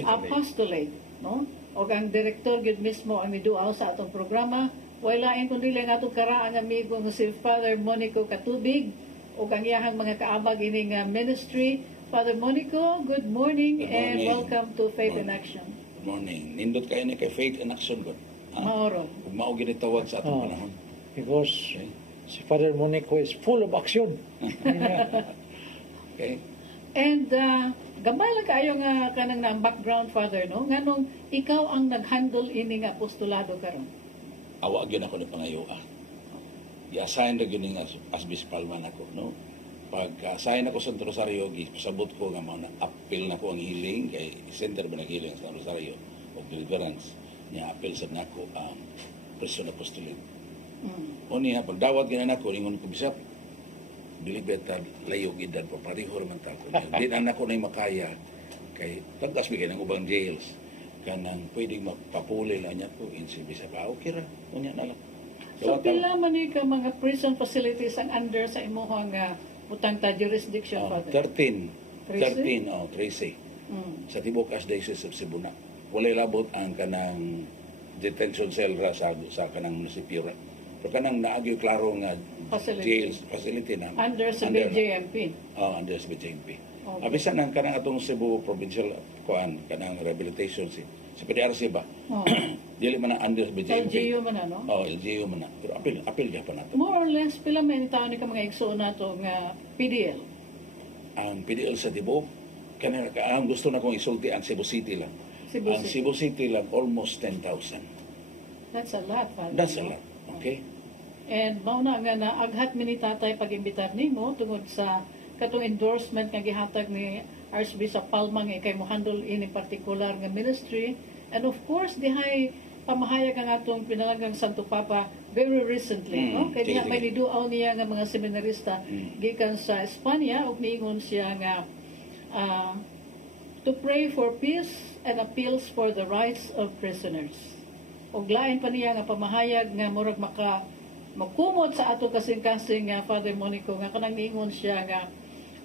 Apostolate, no? O ang director gid mismo ang miduaw sa atong programa. Walain kundi lang atong karaang amigo nga si Father Monico Katubig o ang iyahang mga kaabag ining ministry. Father Monico, good morning, and welcome to Faith in Action. Good morning. Nindot kayo ni kay Faith in Action ko. Maoro. Kung mao ginitawag sa atong panahon. Because si Father Monico is full of action. Okay. And gambay lang kayo nga kanang na background, Father, no? Nganong ikaw ang nag-handle ining apostolado karon? Awag yun ako ni Pangayoa. I-assign na yun as bispalman ako, no? Pag-assign ako sa Rosario, sabot ko nga mga appeal na ko ang healing, kay center ba nag-healing sa Rosario o deliverance, niya appeal sa nako ang prison apostolate. O niya, pagdawat gina nako, ingon ko bisap, bilibeta, layog edad, papariho naman tako. Di na nako na makaya, kay tagdas bigay ng ubang jails, kanang pwedeng magpapuli lang niya ko, insibi sa pa, okay ra, unya na lang. So, pila man ka mga prison facilities ang under sa imuhang utang ta jurisdiction, Father? 13. 13, 13. Sa Tibok Archdiocese of Cebu na. Walay labot ang kanang detention cell ra sa kanang munisipyo ra. Pero kanang naagyo klaro nga jails, facility na. Under sa BJMP? Under sa BJMP. Okay. Abisan ang kanang atong Cebu Provincial kanang rehabilitation si PDRC ba? Dili man na under BJMP. LGU man na, no? LGU man na. Pero apil pa nato. More or less, pila may taon ni ka mga igsoon nato nga PDL? Ang PDL sa Tibok, kanang ang gusto na kong isulti ang Cebu City lang. Cebu City lang, almost 10,000. That's a lot, Father. That's a lot. Okay? And mauna nga na aghat minitatay pag-imbitar nimo tungod sa katong endorsement nga gihatag ni Archbishop Palma nga kay mo handle ini particular nga ministry. And of course, dihay pamahayag ang atong pinalagang Santo Papa very recently, no? Kay diha may niduaw niya nga mga seminarista gikan sa Espanya ug niingon siya nga to pray for peace and appeals for the rights of prisoners. Og lain pa niya nga pamahayag nga murag makumot sa ato kasing-kasing nga Father Monico nga kanang niingon siya nga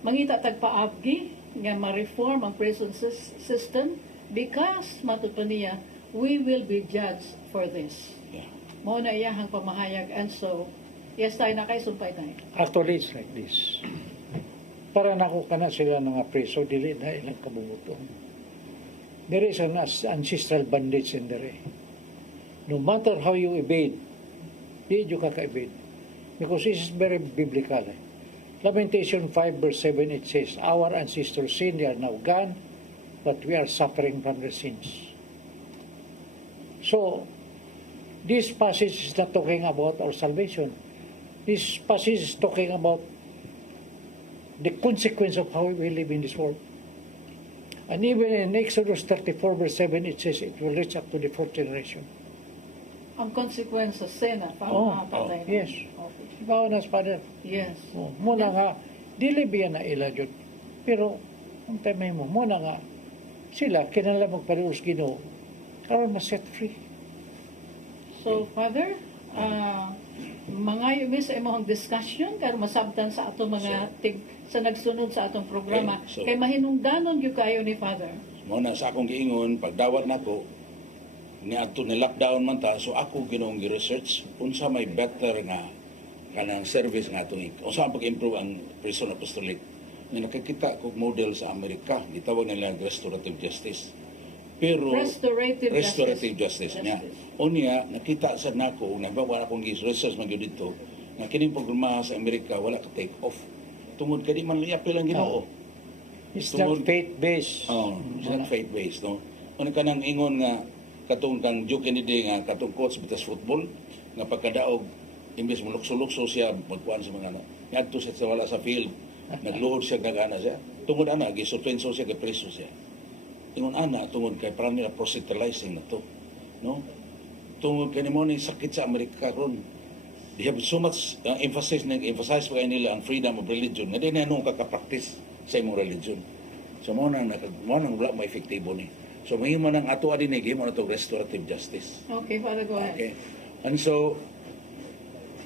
mangita tagpaabgi nga ma-reform ang prison system because matupad niya we will be judged for this. Yeah. Mao na iyahang pamahayag, and so yes tayo na kay sumpay tayo. Actually, it's like this. Para nako kana sila nga preso, dili na ilang kabungutong. There is an ancestral bandage in there. No matter how you evade, di you kaka-evade. Because this is very biblical. Lamentation 5 verse 7, it says, our ancestors sinned, they are now gone. but we are suffering from the sins. So, this passage is not talking about our salvation. This passage is talking about the consequence of how we live in this world. And even in Exodus 34 verse 7, it says it will reach up to the fourth generation. Ang consequence sa sin, patay na. Yes. Okay. Ibaw na, Father. Yes. Muna nga, dili biya na ila yun. Pero, ang tamay mo, muna nga, sila, kinala magpaluos Ginoo, karon ma-set free. So, Father, mga yumi sa imong discussion karon masabtan sa atong mga sa nagsunod sa atong programa. Okay, so, kay mahinungdanon gyud kayo ni Father. Muna sa akong giingon, pagdawat nako, ni ato ni lockdown man ta, so ako ginong gi-research unsa may better nga kanang service nga atong unsa ang pag-improve ang prison apostolic. Nga nakikita ko model sa Amerika, gitawag nila restorative justice. Pero restorative justice niya. Unya nakita sa nako ug nabawa akong research man gyud dito nga kining programa sa Amerika wala ka take off. Tungod kadi man liapil ang Ginoo. It's not faith-based. It's not faith-based, no? Ano ka nang ingon nga katong kang Duke Kennedy nga katong coach bitas football nga pagkadaog imbes mo lukso-lukso siya magkuan sa mga ngadto siya sa wala sa field nagluhod siya gagana siya tungod ana gisuspenso siya kay preso siya ingon ana tungod kay parang nila proselytizing na to, no? Tungod kay mo ni sakit sa Amerika ron, they have so much emphasize pa nila ang freedom of religion nga di na nung kaka-practice sa imong religion. So mo nang wala mo efektibo ni. So may man ang ato adin gi mo na to restorative justice. Okay, Father, go ahead. Okay. And so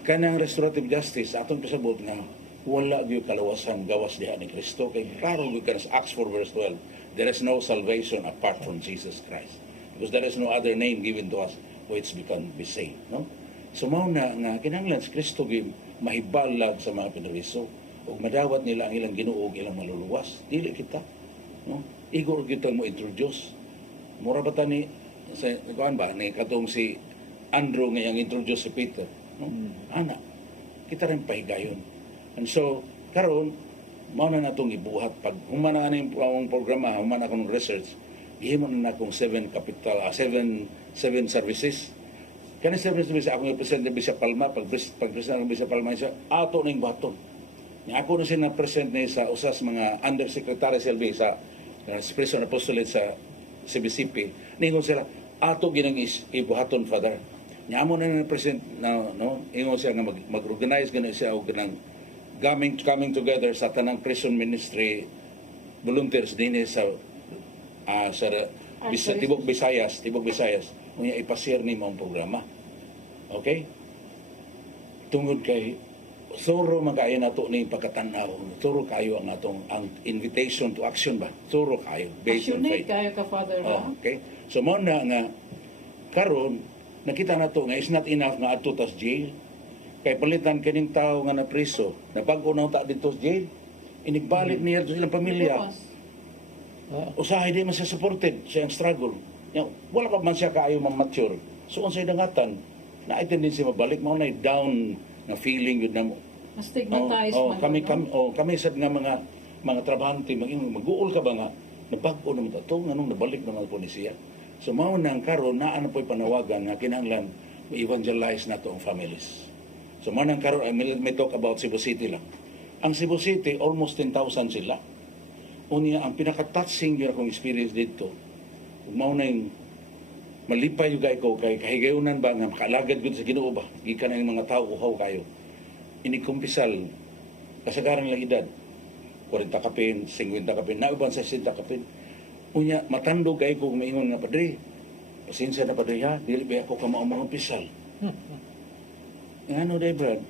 kanang restorative justice atong pasabot nga wala gyud kalawasan gawas diha ni Kristo kay karon gyud kana sa Acts 4 verse 12. There is no salvation apart from Jesus Christ. Because there is no other name given to us which we can be saved, no? So mao na nga kinahanglan si Kristo gyud mahibalag sa mga pinariso ug madawat nila ang ilang Ginoo ug ilang maluluwas. Dili kita, no? Igor kita mo introduce. Mura ba tani sa kuan ba ni katong si Andrew nga yang introduce si Peter, no? Ana kita rin pahigayon. And so karon mao na natong ibuhat pag humana ani ang programa, humana akong research, gihimo na akong 7 services. Kani services ako nga present sa Palma, pag present sa Palma siya ato ning baton. Ni ako na siya na present ni sa usas mga undersecretary SLB sa Prison Apostolate sa CBCP. Ningon sila ato ginang ibuhaton, Father. Nya amo na present na, no, ingon siya nga mag-organize gani siya og ganang coming together sa tanang prison ministry volunteers din sa Tibok Visayas unya ipasir ni mong programa. Okay? Tungod kay suro magayon nato ni pagkatanaw, suro kayo ang atong ang invitation to action ba? Suro kayo based on faith. Kayo ka, Father, okay? So mo na nga karon nakita nato nga is not enough nga ato tas jail. Kay palitan kaning tao nga na preso, na bago na ta dito sa jail, inigbalik niya sa ilang pamilya. Usahay di man siya supported sa iyang struggle. Wala pa man siya kaayo ma-mature. So unsay dangatan, na tendency mabalik mo na down na feeling yun na stigmatized kami sad nga mga trabahante mag-uol ka ba nga nabag-o naman ito nganong nabalik naman po ni siya. So mao nang karon na ano po'y panawagan nga kinahanglan ma-evangelize na to ang families. So manang karon may talk about Cebu City lang. Ang Cebu City almost 10,000 sila. Unya ang pinaka-touching yun akong experience dito. Mao na yung malipay yung ko kay kahigayunan ba nga makalagad gud sa Ginoo ba gikan ang mga tao uhaw kayo. Inikumpisal kasagaran lang edad 40 kapin, 50 kapin, nauban sa 60 kapin. Unya matandog kay ko maingon nga padre. Pasensya na padre ha, dili ba ako ka mao pisal. Ngano day Brad?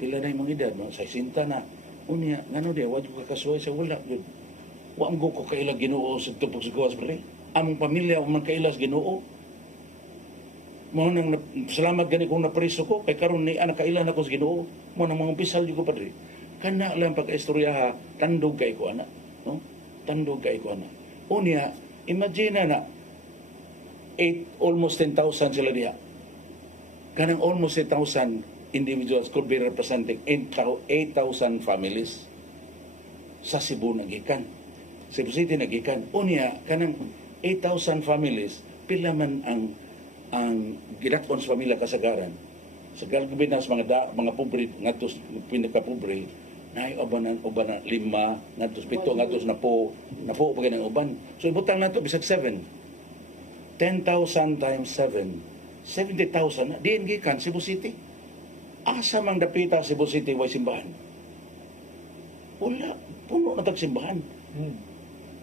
Pila na yung mga edad, no? Sa sinta na. Unya, ngano day, wad ko kakasuhay sa wala. Wa ang ko kailang Ginoo sa tupok sa gawas, pre. Among pamilya, man kailas Ginoo. Mo nang salamat gani kung napriso ko, kay karon ni anak kailan ako sa Ginoo. Mo nang mga pisal di ko, padre. Kana lang pagka-istorya ha, tandog kay ko, ana. No? Tandog kay ko, ana. Unya, imagine na, almost 10,000 sila diha. Kanang almost 8,000 individuals could be representing 8,000 families sa Cebu na gikan. Cebu City nagikan. Unya kanang 8,000 families pila man ang gilakon sa pamilya kasagaran. Sa Galgabinas mga pobre ngadto pinaka pobre nay ubanan 5 ngadto 7 ngadto na po pa ng uban. So ibutang nato bisag 7. 10,000 times 7. 70,000 diin gikan Cebu City. Asa mang dapita Cebu City way simbahan? Wala, puno na tag simbahan.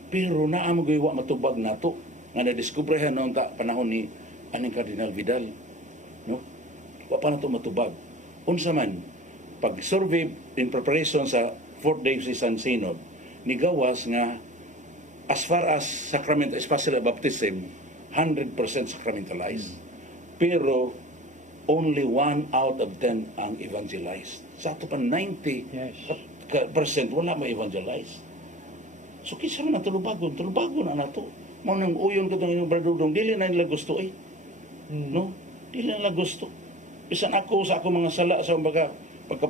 Pero naamo gyud wa matubag nato nga na-discoveryhan noong panahon ni aning Cardinal Vidal, no? Wa pa nato matubag. Unsa man pag-survey in preparation sa 4th Diocesan Synod ni gawas nga as far as sacrament, especially baptism, 100% sacramentalized. Pero only 1 out of 10 ang evangelized. Sa ato pa 90% wala ma-evangelize. So kisa man ang tulubagon na nato. Mao nang uyon ko itong inyong bradudong, dili na nila gusto no? Dili na nila gusto. Bisan ako sa ako mga sala sa mga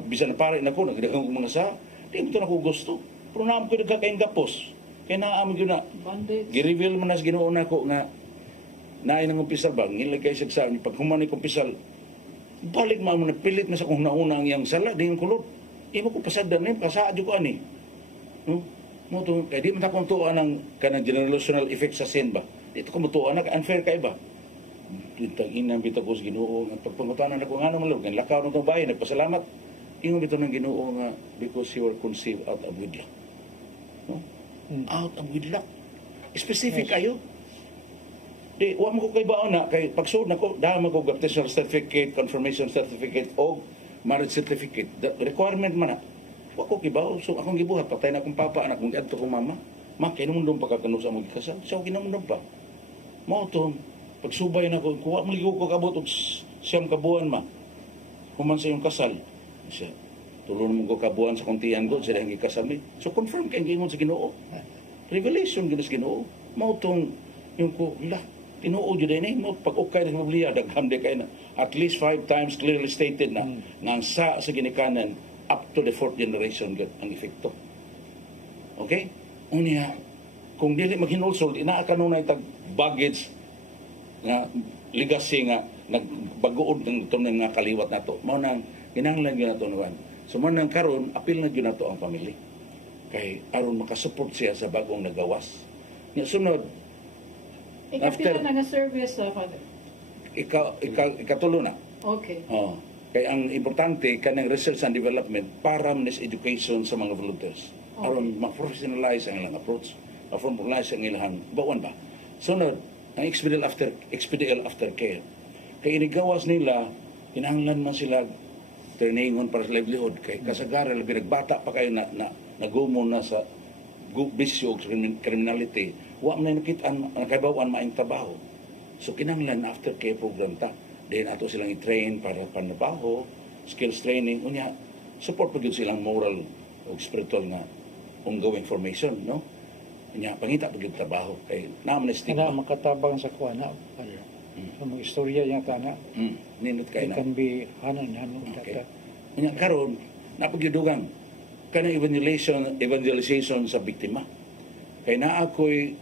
bisan na pare na ko, nagdagang ko mga sala, di mo ito na ko gusto. Pero naam ko nagkakain gapos. Kaya naam ko na, gi-reveal man na sa ginoon ako nga, naay nang umpisal ba, ngilay kayo sa pag humani kong pisal, balik mo na pilit na sa kung nauna ang iyang sala, di yung kulot. Imo ko pasadan na yun, kasaadyo ko ani. No? Mo to kay di man ta kung tuan ng kanang generational effect sa sin ba. Dito ko mutuan na unfair kay ba. Dito inang bitaw ko sa Ginoo nga pagpangutanan ako nga naman kan lakaw nung bahay nagpasalamat. Ingon bitaw ng Ginoo nga because you were conceived out of wedlock. No? Out of wedlock. Specific kayo. Di wa mo ko kay baon na kay pagsud nako dama ko baptismal certificate, confirmation certificate o marriage certificate. The requirement man na. Ako kibaw, so akong gibuhat, patay na akong papa, anak mong gadto kong mama. Ma, kinamundong pa kakano sa mong kasal. So, kinamundong pa. Mao to, pagsubay na ko, kuha mo ligo ko kabot, siyam kabuan ma. Human sa yung kasal. Siya, tulungan mo ko kabuan sa kuntian ko, sila yung ikasal mi. So, confirm kayong gingon sa Ginoo. Revelation gina sa Ginoo. Mao tong, yung ko, Ginoo yun din mo pag-ukay ng Biblia, dagham di kayo na. At least 5 times clearly stated na, nga sa ginikanan, up to the 4th generation ang efekto. Okay? Unya, kung dili maghinulsol, inaakanunay tag baggage nga legacy nga nagbagood ng ito ng mga kaliwat na to. Mao nang kinahanglan yun na ito naman. So mao nang karon apil na yun na ito ang pamilya. Kay aron makasupport siya sa bagong nagawas. Nga sunod, Ikapila na nga service, Father? Ikatulo na. Okay. Oh. Kaya ang importante kanang research and development para manis education sa mga volunteers. Okay. Aron ma-professionalize ang ilang approach, ma-formalize ang ilang bawan ba. Sunod, ang expedial aftercare. Kaya inigawas nila, kinahanglan man sila trainingon para sa livelihood. Kaya kasagaran, binagbata pa kayo na nagumon na sa bisyo o criminality. Wa man nakita ang nakaibawan maing trabaho. So kinahanglan aftercare program ta. Then ato silang i-train para panabaho, skills training, unya support po silang moral o spiritual na ongoing formation, no? Unya pangita po trabaho kay naman na stigma. Kana makatabang sa kuha na. Sa mga istorya yung kana. Ninot kay na. It can be hanon okay. Unya karon napagyudugang kanang evangelization sa biktima. Kay naa ako'y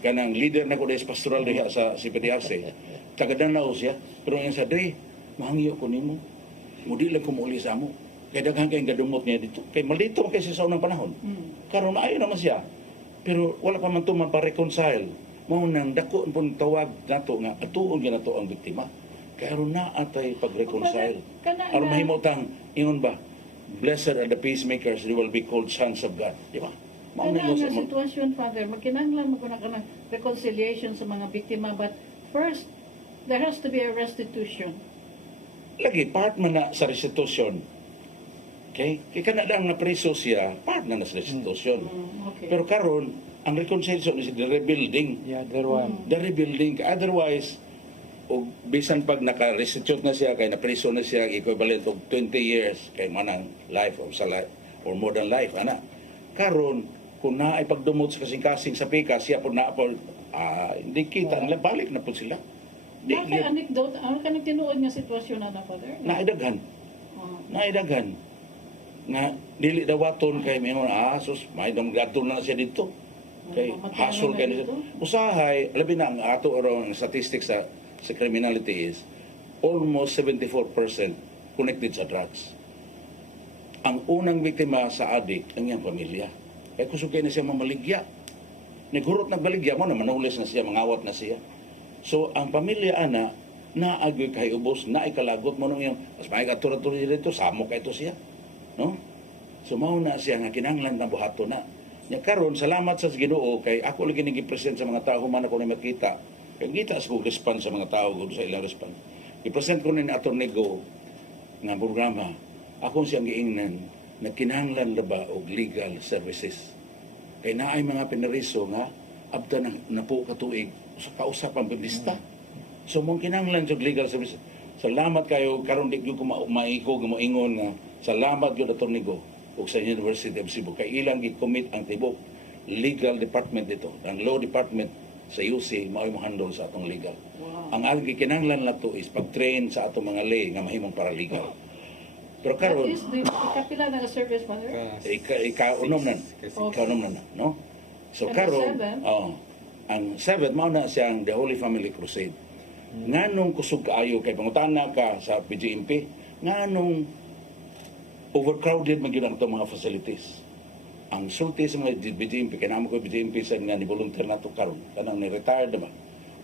kanang leader na ko des pastoral diha sa CPDRC. Tagadanaw siya, pero yung sa day, mahangyo ko nimo. Mudi lang kumuli sa mo. Kaya daghang kayong gadumot niya dito. Kaya maldito kasi sa unang panahon. Karon ayaw naman siya. Pero wala pa man tuman pa-reconcile. Mao nang dako pun tawag nato nga atuon gyud nato ang biktima. Kaya ron na atay pag-reconcile. Aron mahimutang ingon ba? Blessed are the peacemakers, they will be called sons of God. Di ba? Ano nga sitwasyon, Father? Magkinahanglan maguna ka ng reconciliation sa mga biktima, but first, there has to be a restitution. Lagi, part man na sa restitution. Okay? Kaya ka na lang na preso siya, part na sa restitution. Okay. Pero karon ang reconciliation is the rebuilding. Yeah, the one. The rebuilding. Otherwise, o bisan pag naka-restitute na siya, kay na-preso na siya, equivalent of 20 years, kay manang life or sa life, or more than life, ana. Karon kung naay pagdumot sa kasing-kasing sa pika, siya po na po, hindi kita, balik na po sila. Anecdote, ano ka nagtinuod nga sitwasyon na Father? Naidaghan. Naidaghan. Nga, dili dawaton kay may sus, may damgaton na siya dito. Kay Mamatay hassle na kay dito. usahay, labi na ang ato aron statistics sa criminality is almost 74% connected sa drugs. Ang unang biktima sa addict ang iyang pamilya. Kaya kusugay na siya mamaligya. Nagurot na baligya mo na manulis na siya, mangawat na siya. So ang pamilya ana naagoy kay ubos, na ikalagot mo nung yung mas may katura-tura dito, samok ito siya. No? So mao na siya nga kinahanglan na buhato na. Nya karon salamat sa Ginoo kay ako lagi nigi-present sa mga tao man ako ni makita. Kay kita sa kong response sa mga tao gud sa ilang response. I-present ko ni Atty. Go nga programa. Ako siyang giingnan na kinahanglan na ba og legal services. Kay naay mga pinariso nga abta na po katuig sa kausapang bibista. So mong kinahanglan sa legal services. Salamat kayo karon di gyud ko maikog mo ingon nga salamat gyud Atty. Go o sa University of Cebu kay ilang gi-commit ang tibok legal department dito, ang law department sa UC mao mo handle sa atong legal. Wow. Ang agi kinahanglan nato is pag-train sa atong mga lay nga mahimong paralegal. Pero That karon is the ikapila na service, Father? ika-unom na, no? So And the karon, seventh? ang seventh mao na siyang the Holy Family Crusade. Nganong kusog kaayo kay pangutana ka sa PGMP, nganong overcrowded man gyud ang itong mga facilities. Ang sulti sa mga BGMP, kaya naman ko BGMP sa nga ni volunteer na ito karon, kanang ni-retired ba?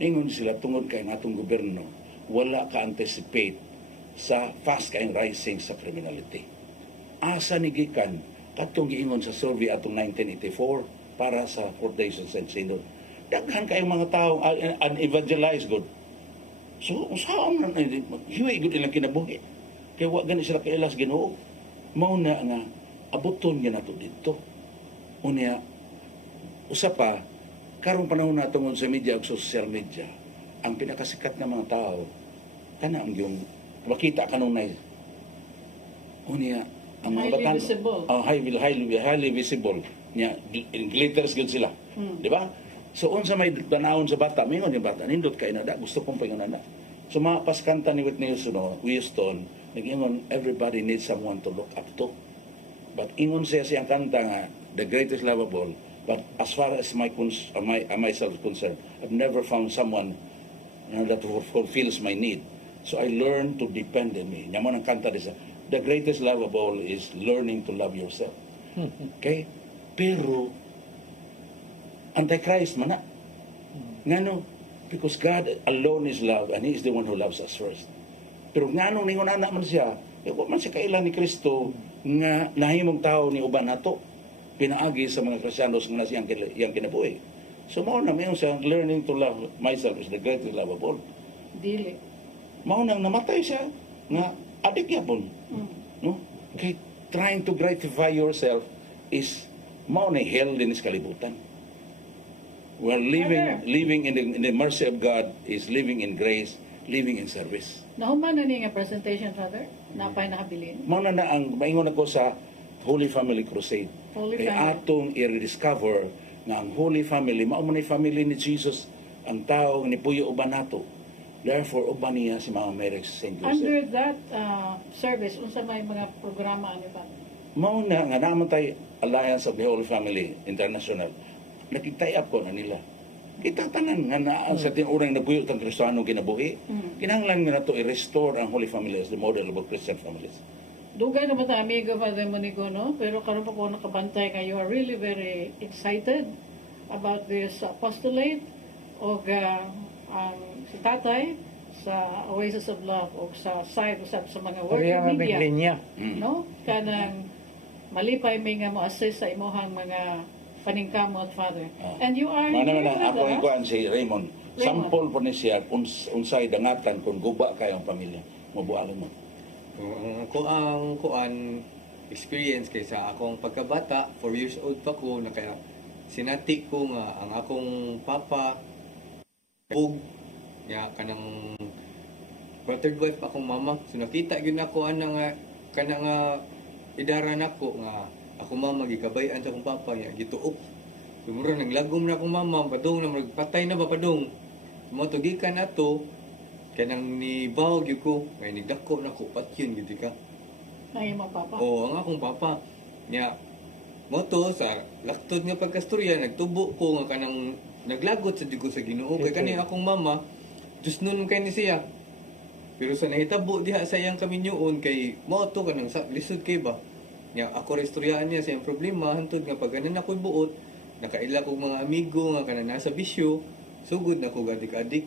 Ningon sila tungod kay ng atong gobyerno, wala ka-anticipate sa fast kayong rising sa criminality. Asa ni gikan, katong giingon sa survey atong 1984 para sa 4 days of St. Synod. Daghan kayong mga tao unevangelized good. So, saan na, hiwi good ilang kinabuhi. Kaya wag gani sila kailas Ginoo. Mauna nga, abuton nga nato dito. Unya, usa pa, karong panahon na tungod sa media o social media, ang pinakasikat ng mga tao, kana ang yung, makita ka nung na, unya, ang mga Highly batan, visible. highly visible, niya, glitters good sila. Di ba? So, unsa may tanawon sa bata, mingon yung bata, nindot kayo na, gusto kong paingon na. So, mga paskanta ni Whitney Houston, nag-ingon, everybody needs someone to look up to. But ingon siya siyang kanta nga, the greatest love of all. But as far as myself is concerned, I've never found someone that fulfills my need. So I learned to depend on me. Naman ang kanta nisa, the greatest love of all is learning to love yourself. Okay? Pero, Antichrist man na. Ngano? Because God alone is love and He is the one who loves us first. Pero ngano ningon anak man siya, wa man siya kailan ni Kristo nga nahimong tao ni uban nato. Pinaagi sa mga Kristiyanos nga siyang kinabuhi. So mao na mayon siya learning to love myself is the greatest love of all. Dili. Mao nang namatay siya nga adik yapon. No? Okay, trying to gratify yourself is mao na hell din sa kalibutan. Well, living in the mercy of God is living in grace, living in service. Nahuman na ni nga presentation, Father? Napay nakabilin? Mao na ang maingon ako sa Holy Family Crusade. Holy Kaya Family. atong i-rediscover nga ang Holy Family, mao man family ni Jesus, ang tao ni puyo uban nato. Therefore, uban niya si Mama Mary St. Joseph. Under that service, unsa may mga programa ano ba? Mao na nga naman tayo Alliance of the Holy Family International. Nakitay-up ko na nila. Kita tanan nga na sa tinurang nabuyot ang Kristiyano kinabuhi. Kinahanglan nga nato i-restore ang Holy Family as the model of Christian families. Dugay naman ta amigo Father Monigo, no? Pero karon pa ko nakabantay kayo, you are really very excited about this apostolate o si Tatay sa Oasis of Love o sa side usab sa mga Kaya working nga media. linya. No? Kanang malipay may nga mo-assist sa imuhang mga paningkamot, Father. And you are Mana here man ako with yung us. kuan si Raymond. Sample po ni siya unsay dangatan kung guba kayong pamilya. Mabualan mo. Ang kuan experience kaysa akong pagkabata, 4 years old pa ko, na kaya sinatik ko nga ang akong papa ug ya kanang third wife akong mama. So nakita gyud ako ana nga kana nga idaran ako nga ako mama gikabayan sa akong papa nga gituop. Sumuro nang lagom na akong mama, padung na magpatay na ba padung. Mo to gikan ato kanang ni baw gyud ko, kay nigdako na ko patyon gyud ka. Ay, mga papa. Oo, ang akong papa. Nya moto sa laktod nga pagkastorya nagtubo ko nga kanang naglagot sa ko sa Ginoo kay kani akong mama just nun kay ni siya. Pero sa nahitabo diha sa iyang kaminyoon kay moto kanang lisod kay ba. Nya ako restoryaan niya sa iyang problema hantod nga pagganan ako'y buot nakaila kog mga amigo nga kanang nasa bisyo sugod na ko adik-adik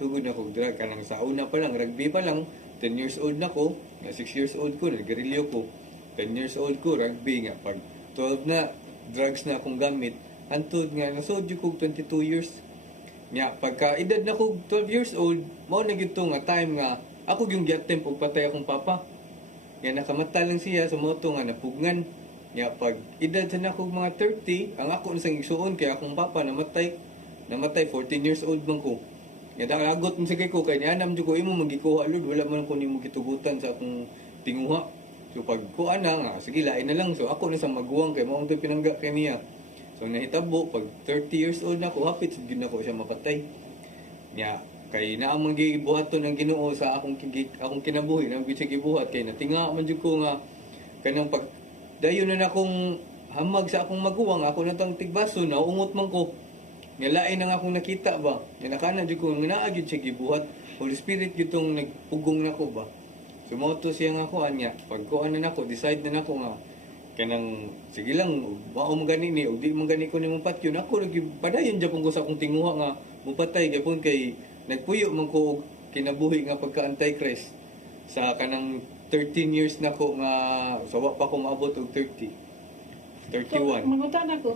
sugod na ko drug kanang sa una pa lang rugby pa lang 10 years old na ko nga 6 years old ko nagarilyo ko 10 years old ko rugby nga pag 12 na drugs na akong gamit hantod nga nasod ko 22 years nya pagka edad na ko 12 years old mao na gyud nga time nga ako yung giattempt og patay akong papa nga nakamata lang siya sa moto nga napugnan nya pag edad sa nako mga 30 ang ako nasang igsuon kay akong papa namatay 14 years old man ko nya dalagot man sige ko kay nianam jud ko imo magikuha lud wala man ko nimo gitugutan sa akong tinguha so pag kuan na nga sige lain na lang so ako na sa maguwang kay mao ang pinangga kay niya so nahitabo pag 30 years old na ko hapit gid na ko siya mapatay nya kay naa man gibuhaton ang Ginoo sa akong kinabuhi nang bitsa gibuhat kay natinga man jud ko nga kanang pag dayon na akong hamag sa akong maguwang ako na tang tigbaso na ungot man ko nga lain ang akong nakita ba nga nakana jud ko nga naa gyud siya gibuhat Holy Spirit gyud tong nagpugong nako ba sumoto siya nga ko anya pag kuan na nako decide na nako nga kanang sige lang mao man gani ni ug di man gani ko nimo patyon ako nagpadayon japon ko sa akong tinguha nga mupatay gyapon kay nagpuyo man ko kinabuhi nga pagka-antichrist sa kanang 13 years na ko nga sawa pa ko maabot og 30 31 So, mangutan ako,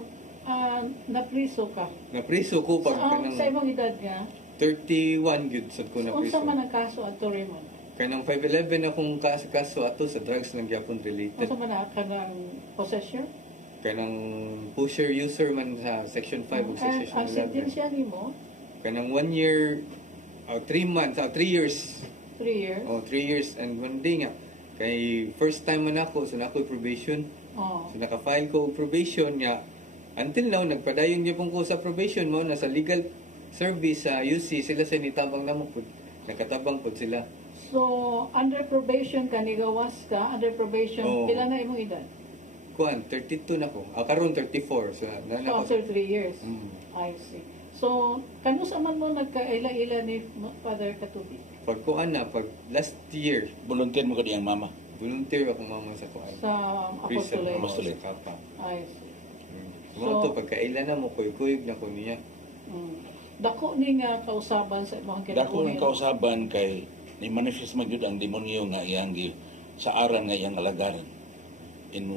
napriso ka. napriso ko pag kanang Sa imong edad nga, 31 gyud sad ko unsa napriso man ang kaso ato Raymond? kanang 511 akong kaso ato sa drugs lang gyapon related Unsa man ka ng possession? kanang pusher user man sa section 5 ug section Ang 11 sentensya nimo, kanang 1 year 3 months 3 years 3 years. 3 years and 1 day nga kay first time man ako so nako'y probation Oh. so naka-file ko og probation nga until now nagpadayon gyapon ko sa probation mo nasa legal service sa UC sila sa nitabang namo pud nakatabang pud sila So, under probation ka, nigawas ka, under probation, Oo. pila na imong edad? kuan 32 na ko karon 34 so So, after 3 years. I see. So, kano sa man mo nagkaila-ila ni Father Katubi? pag kuan na pag last year Volunteer mo ka diyang mama. volunteer ako mama sa kuan Sa prison Apostolate? sa Kapa I see. mo to pagkaila na mo kuyog na ko niya Dako ni nga kausaban sa imong Dako kinabuhi. ng kausaban kay ni manifest magyud ang demonyo nga iyang sa aran nga iyang alagaran. In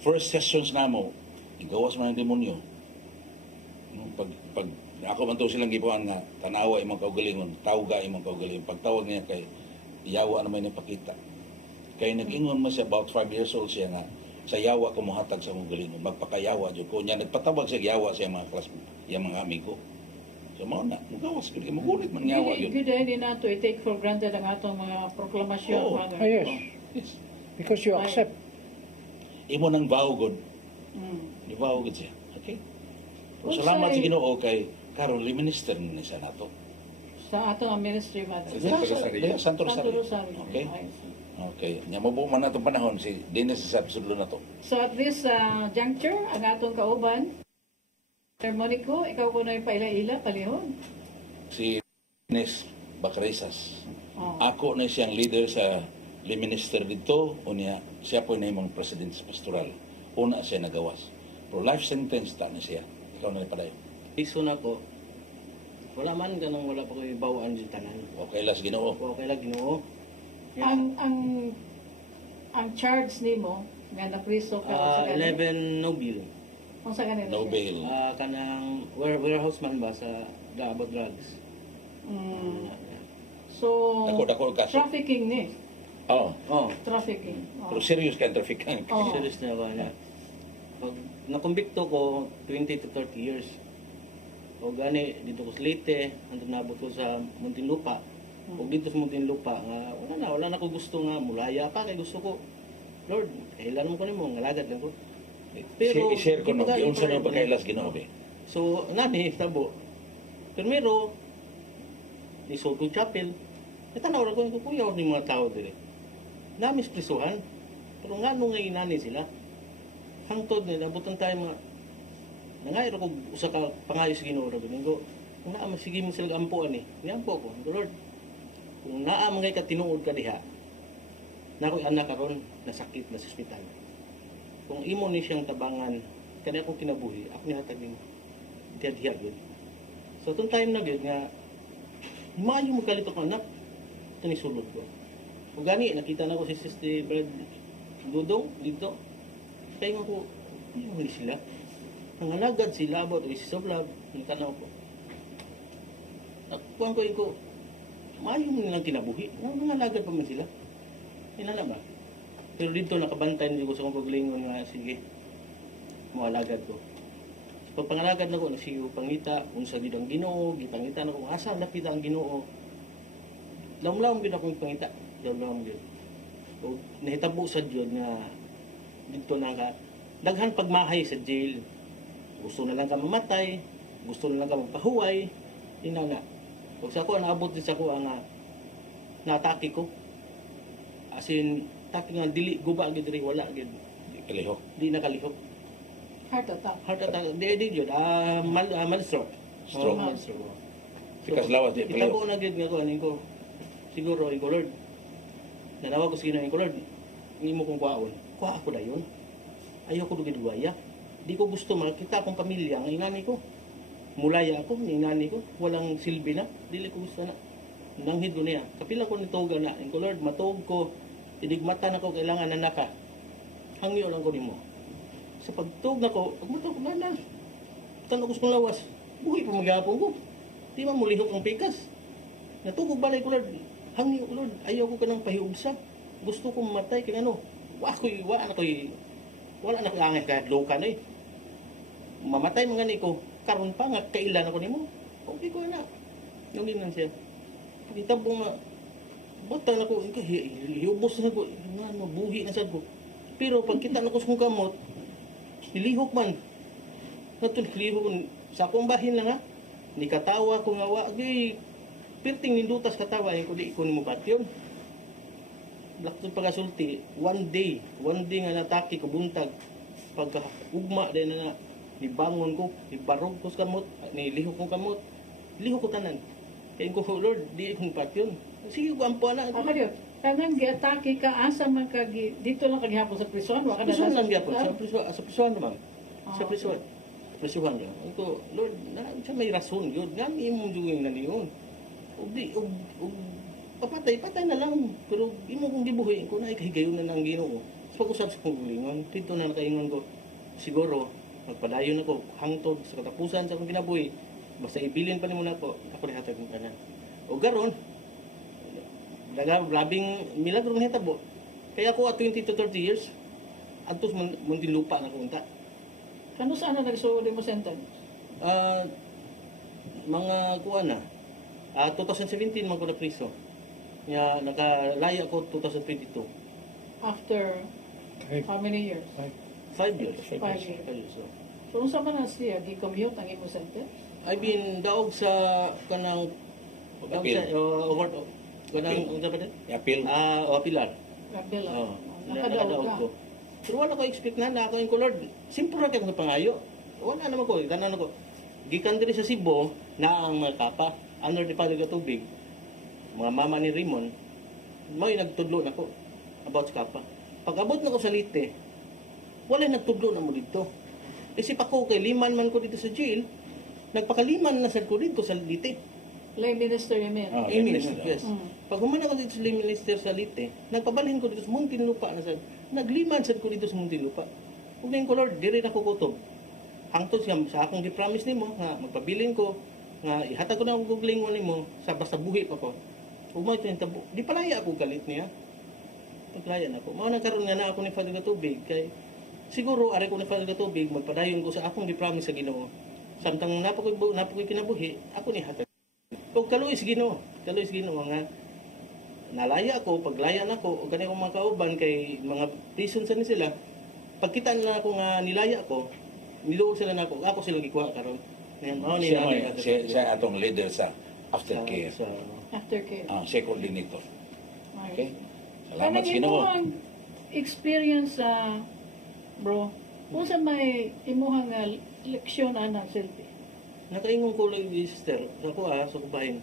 first sessions namo, igawas man ang demonyo. Pag ako man to silang gibuan nga tanawa imong kaugalingon, tawga imong kaugalingon. Pagtawag niya kay yawa na may napakita. Kay nag-ingon man siya about 5 years old siya nga sa yawa ko mohatag sa mong galingon, magpakayawa jud ko niya nagpatabag sa yawa sa mga classmates, iyang mga amigo. So mao na, mugawas gid magulit man yawa yun. Good idea na to i-take for granted ang atong mga proklamasyon. Oo. Father. Yes. Yes. Because you accept. Imo nang vow god. Mm. Di vow god siya. Okay? Pero Kung salamat sa'y- sa Ginoo kay karon minister ni sa nato. Sa atong ministry, Father. Santo Rosario. Yeah, Santo Santo Rosario. Rosario. Okay? I see. Okay. Nya mabuo man natong panahon si Dennis sa sudlo na to. So at this juncture, ang atong kauban, Sir Monico, ikaw ko na yung paila-ila, palihon. Si Dennis Bacrisas. Oh. Ako na siyang leader sa minister dito, unya siya po na imong president sa pastoral. Una siya nagawas. Pero life sentence ta na siya. Ikaw na padayon. Piso na ko. Wala man ganang wala pa ko ibawaan di tanan. Okay las Ginoo. Okay lang Ginoo. Ang charge nimo nga napriso ka sa kanila. 11 no bill. Kung sa kanila No siya? bail. Kanang warehouse man ba sa about drugs. So, Dako kaso. trafficking ni. Oh. Oh, Trafficking. Pero serious ka trafficking. Oh. serious na ba na. Pag nakumbikto ko 20 to 30 years. O gani dito ko sa Leyte, andun nabot ko sa Muntinlupa. O dito sa Muntinlupa nga wala na ko gusto nga mulaya pa kay gusto ko. Lord, kailan mo ko nimo ngalagad lang ko. I-share ko no. di ba, Yung sa i-pray nang pagkailas Ginoo be. So, nani, tabo. Primero, ni Soto Chapel, natanaw na ko yung kukuyaw ng mga tao dire. Namis prisuhan, pero nga nung ngayon nani sila. hangtod nila abutan tayo mga nangayro ko usa ka pangayo sa Ginoo ra gani ko. Kung naa sige mo sila ampuan ni. Niampo ko, Lord. Kung naa mangay ka tinuod ka diha. Na ako'y anak karon nasakit na sa ospital. Kung imo ni siyang tabangan kani akong kinabuhi, ako ni hatag ning diha gyud. So tong time na gyud nga maayo mo kalito ka anak. Ito ni sulod ko. Kung gani nakita na ko si Sister Brad Dudong dito. Kaya nga ko, hindi sila. Nangalagad sila about Oasis of Love. Nakanaw ko. Kuhan ko, maayo mo nilang kinabuhi. Nangalagad pa man sila. Hinala ba? Pero dito nakabantay hindi ko sa kong paglingon nga, sige, maalagad ko. So, pag pangalagad na ko, nasiyo pangita, kung sa gidang Ginoo, gipangita na ko, asa napita ang Ginoo. Lamlam gid akong pangita. Lamlam gid. O nahitabo sa Diyon nga dito na ka daghan pagmahay sa jail. Gusto na lang ka mamatay, gusto na lang ka magpahuway, inana. O sa ko naabot din sa ko ang natake ko. As in, take nga dili guba gid diri wala gid. Kalihok. Di nakalihok. Heart attack. Heart attack. Di yun. Malstroke. Stroke. Malstroke. Pikas lawas di Itabo kalihok. na gid nga ko aning ko. Siguro ing Lord. Nanawag ko sa Ginoo ing Lord. Hindi mo kong kuhaon. Kuha ako na yun. Ayaw ko dugid guwaya. Di ko gusto makita akong pamilya ang ingani ko. Mulaya ako, ingani ko. Walang silbi na. Dili ko gusto na. Nanghid ko niya. Kapila ko nituga na. Ing Lord, matuog ko. Tinigmata na ko. Kailangan na naka. Hangyo lang ko nimo. Sa pagtuog na ko, pagmatuog na na. Tanong ko sa lawas. Buhi pa maghapon ko. Di man mulihok ang pikas. Natugog balay ko, Lord. Hangyo ko, Lord. Ayaw ko ka ng pahiugsa. Gusto ko mamatay kaya ano. Wala na ko angay kahit loka na eh. Mamatay mga ni ko. Karon pa nga, kailan ako nimo. Okay ko na. Yung ginan siya. Itabong nga. Bata na ko. Hiyubos na ko. Buhi na sad ko. Pero pag kita na ko sa kong kamot, nilihok man. Natulihok. Sa akong bahin lang ha. Nikatawa ko nga wagi. Pirting nindutas katawa. Yung kudi ko ni mo patyon. Laktod pagasulti, one day nga natake ko buntag, pagka ugma din na nibangon ko, nibarog ko sa kamot, nilihok ko kamot, lihok ko tanan. Kaya ko, Lord, di akong patyon. Sige ko, ampo na. Ako yun, kanang gi-atake ka, asa man ka, dito lang kagihapon sa prison, waka na Prison lang sa gyapon, sa prison naman. Sa prison. Prisuhan lang. Ito, Lord, siya may rason yun. Ngami mong duwing na niyon. Patay na lang. Pero imo kong gibuhi, kung na ikahigayon na ng Ginoo. So pag-usap sa kong gulingon, dito na nakaingon ko, siguro, magpadayon ako, hangtod sa katapusan sa akong ginabuhi, basta ibilin pa ni mo na ako nihatag ng kanan. O garon, labing milagro na hitabo. Kaya ako at 20 to 30 years, antos Muntinlupa na kunta. Kano saan na nagsuod mo sentence? Mga kuha na. 2017 man ko na priso. Nga nakalaya ko 2022. After how many years? 5 years. 5 years. So, unsa man na siya gi-commute ang imong sentence? I've been daog sa kanang Appeal. kanang unsa ba din? Appeal. Apilar. Appeal. Oo. Nakadaog ka. ko. Pero wala ko expect na ako yung Lord. Simple ra kay pangayo. Wala naman ko, tanan ko. Gikan diri sa Cebu na ang mga kapa under the Padre Tubig. Mga mama ni Raymond, may nagtudlo na ko about sa kapa. Pag abot na ko sa Lite, wala nagtudlo na mo dito. Isip ako kay liman man ko dito sa jail, nagpakaliman na sad ko dito sa Lite. Lay minister you mean? Ah, Minister, minister. yes. Pag humana ko dito sa minister sa Lite, nagpabalhin ko dito sa Muntinlupa na sad. Nagliman sad ko dito sa Muntinlupa. Ug ngayon ko, Lord, diri na ko kutob. Hangtod siya sa akong gi-promise nimo nga magpabilin ko nga ihatag ko na og guglingon nimo sa basta buhi pa ko. Ug mo tin tabo. Di palaya ako galit niya. Paglaya na ako. Mao nang karon nga na ako ni Father Tubig kay siguro are ko ni Father Tubig magpadayon ko sa akong gi-promise sa Ginoo. Samtang napakoy kinabuhi, ako ni hatag. Ug kaluoy sa Ginoo nga nalaya ako, paglaya na ko, o gani akong mga kauban kay mga prison sa ni sila. Pagkita na ako nga nilaya ko, niluog sila na ako sila gikuha karon. Mao ni Siya atong leader sa aftercare. Aftercare. Siya coordinator. Okay? Salamat Ginoo. ang experience bro Unsa may imuhang leksyon ana Silvi? Nakaingon ko lang yung sister, ako sa kubahin.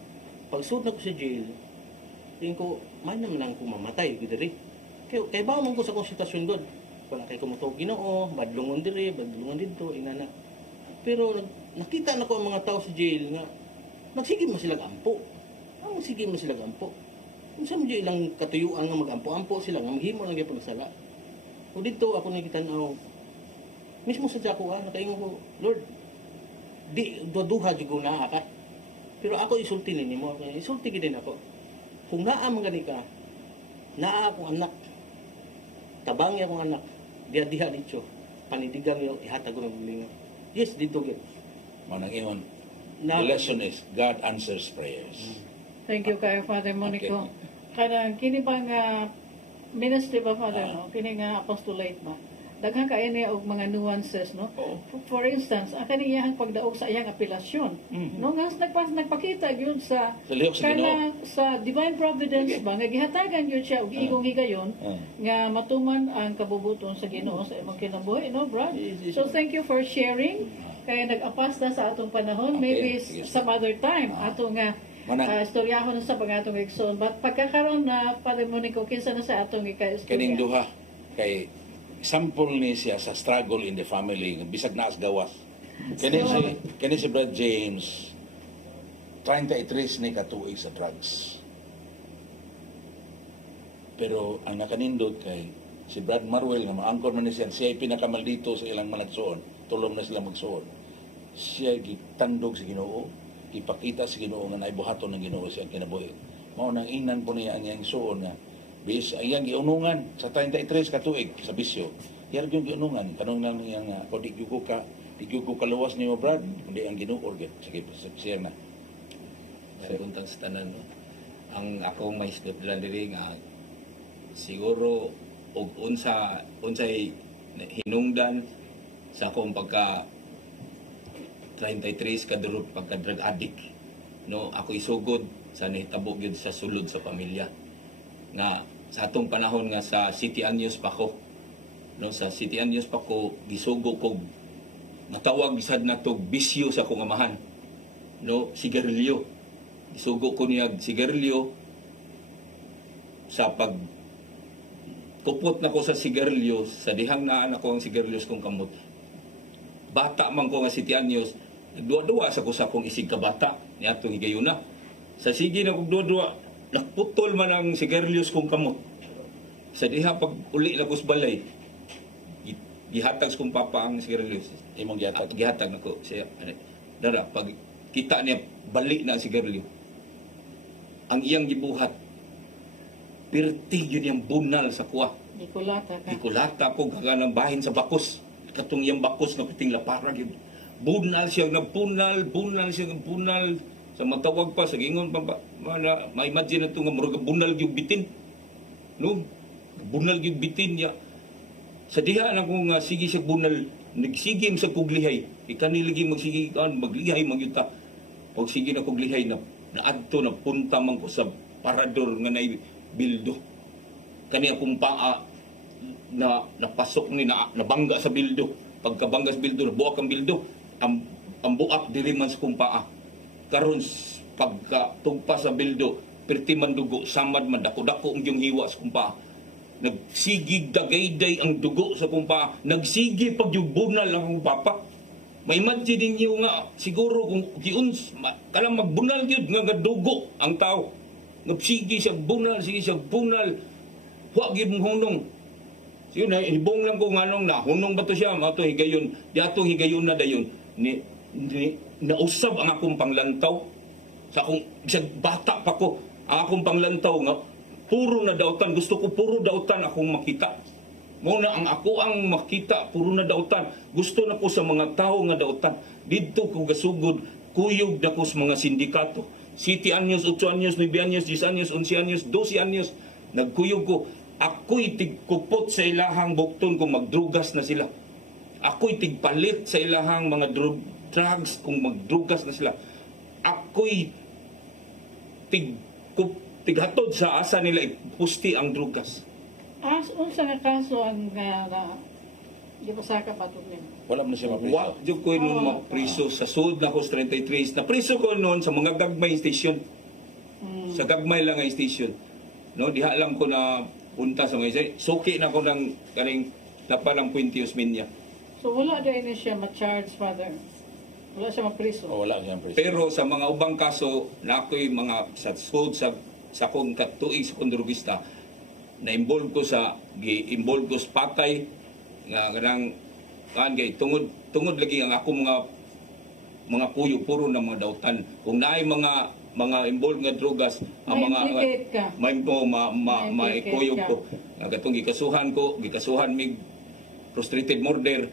Pag suot na ko sa jail, tingin ko, may naman lang kung mamatay, gudari. Kaya ba man ko sa konsultasyon doon? Wala kayo kumutog ginoo, badlungon diri, badlungon dito, inana. Pero nakita na ko ang mga tao sa jail nga, magsigim mo sila ampo. Magsigim mo sila ampo. Kung saan mo ilang katuyuan nga mag-ampo-ampo sila, nga maghimo lang yung pagsala. O dito, ako nakita na, mismo sa Jaco, nakaingon ko, Lord, di duha jud na ka. Pero ako isulti nimo, isulti gid din ako. Kung naa man gani ka, naa akong anak. Tabangi akong anak. Diha dito. Panidigang yo ihatag ko ng bulingon. Yes, dito gid. Manang ingon. The lesson is God answers prayers. Thank you kay Father Monico. Kanang kini ba nga ministry ba Father no? Kini nga apostolate ba? Daghang kaayo niya og mga nuances no. For instance, ang kaniyang pagdaog sa iyang apelasyon, no nga nagpakita gyud sa sa divine providence ba nga gihatagan gyud siya og igong higayon nga matuman ang kabubuton sa Ginoo sa imong kinabuhi no, Brad? So thank you for sharing. Kaya nag-apas na sa atong panahon, maybe some other time ato nga istoryahon sa pangatong igsoon. But pagkakaroon na Father Monico kinsa na sa atong ika-istorya. Kining duha kay sample ni siya sa struggle in the family, bisag na as gawas. Kani si Brad James, 33 ni katuig sa drugs. Pero ang nakanindot kay si Brad Marwell, nga maangkor man ni siya pinakamaldito sa ilang managsuon, tulong na sila magsuon. Siya gitandog sa Ginoo, ipakita sa Ginoo nga naibuhaton ng Ginoo siya kinabuhi. Mao nang inan po niya ang iyang suon nga bis ayang giunungan sa 33 katuig sa bisyo. Yar yung giunungan tanong lang niya nga ko di gyud ko kaluwas niyo Brad kundi ang Ginoo gyud. Sige siya na. Sa kuntang sa tanan no. Ang ako may steplan diri nga siguro og unsay hinungdan sa akong pagka 33 kadurog pagka drug addict no ako isugod sa nahitabo gyud sa sulod sa pamilya nga sa atong panahon nga sa City Anyos pa ko no sa City Anyos pa ko gisugo kog natawag bisad na tog bisyo sa akong amahan no sigarilyo gisugo ko niya sigarilyo sa pag kupot na ko sa sigarilyo sa dihang naan ako ang sigarilyos kong kamot bata man ko nga City Anyos duwa-duwa sa ko sa akong isig kabata ni atong higayuna sa sige na kog duwa-duwa nakputol man ang sigarilyos kong kamot. Sa diha pag uli na kus balay, gihatag kong papa ang sigarilyos. Imong gihatag? Gihatag na ko siya. Dara, pag kita niya, balik na ang sigarilyo. Ang iyang gibuhat, pirti yun yung bunal sa kuwa. Gikulata ko, gaganang bahin sa bakos. Katong iyang bakos na piting laparag yun. Bunal siya, bunal siya, bunal. Sa matawag pa, sa gingon pa, ma-imagine na ito nga, murag bunal yung bitin. No? Bunal yung bitin niya. Sa diha na kung sige siya bunal, nagsigim sa kuglihay. Ikanilagi magsige, maglihay, magyuta. Pag sige na kuglihay, naadto, napunta man ko sa parador nga na bildo. Kani akong paa, napasok ni, nabangga sa bildo. Pagkabangga sa bildo, nabuak ang bildo. Ang buak, diri man sa kong paa. Karon pagka tugpa sa bildo perti man dugo samad man dako-dako ang yung hiwa sa kumpa nagsigig dagayday ang dugo sa kumpa nagsigi pag yung bunal ang papa may imagine ninyo nga siguro kung giuns kala magbunal gyud nga dugo ang tao nagsigi siya bunal wa gyud mong hunong siyo na ibong lang ko nganong na hunong ba to siya mato higayon di ato higayon na dayon ni nausab ang akong panglantaw sa akong bata pa ko ang akong panglantaw nga puro na dautan gusto ko puro dautan akong makita mo na ang ako ang makita puro na dautan gusto na ko sa mga tao nga dautan didto ko gasugod kuyog na ko sa mga sindikato City Anyos, 8 anyos, 9 anyos, 10 anyos, 11 anyos, 12 anyos nagkuyog ko ako'y tigkupot sa ilahang bukton kung magdrugas na sila ako'y tigpalit sa ilahang mga drugs kung magdrugas na sila. Ako'y tighatod sa asa nila ipusti ang drugas. Unsa nga kaso ang Di ba sa kapatid niya? Wala mo na siya mapriso. Wa jud ko nun mapriso sa sud na ko sa 33. Na priso ko noon sa mga gagmay station. Sa gagmay lang nga station. No, diha lang ko na punta sa mga suki na ko ng kaning lapan ng Puentios Minya. So wala din siya ma-charge, Father? Wala siya mapriso? Wala siya mapriso. Pero sa mga ubang kaso, na ako'y mga sa sud sa kong katuig sa kondrogista, na-involve ko sa gi-involve ko sa patay nga ganang kay tungod lagi ang ako mga puyo puro na mga dautan. Kung naay mga involved nga drogas ang mga may maikuyog ko katong gikasuhan mig frustrated murder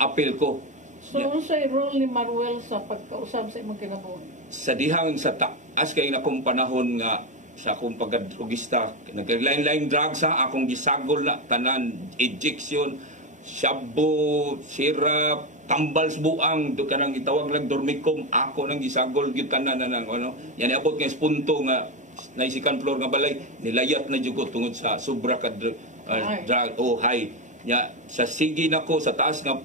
appeal ko. So unsay role ni Maruel sa pagkausab sa imong kinabuhi? Sa dihang sa taas kay na kong panahon nga sa akong pagkadrogista, nag-line drugs ha, akong gisagol na tanan, ejection, shabu, syrup, tambals buang, do kanang itawag lang dormicum, ako nang gisagol gyud tanan na ano. Yan abot kay punto nga na second floor nga balay, nilayat na jud ko tungod sa sobra ka drug high. Ya sa sige nako sa taas nga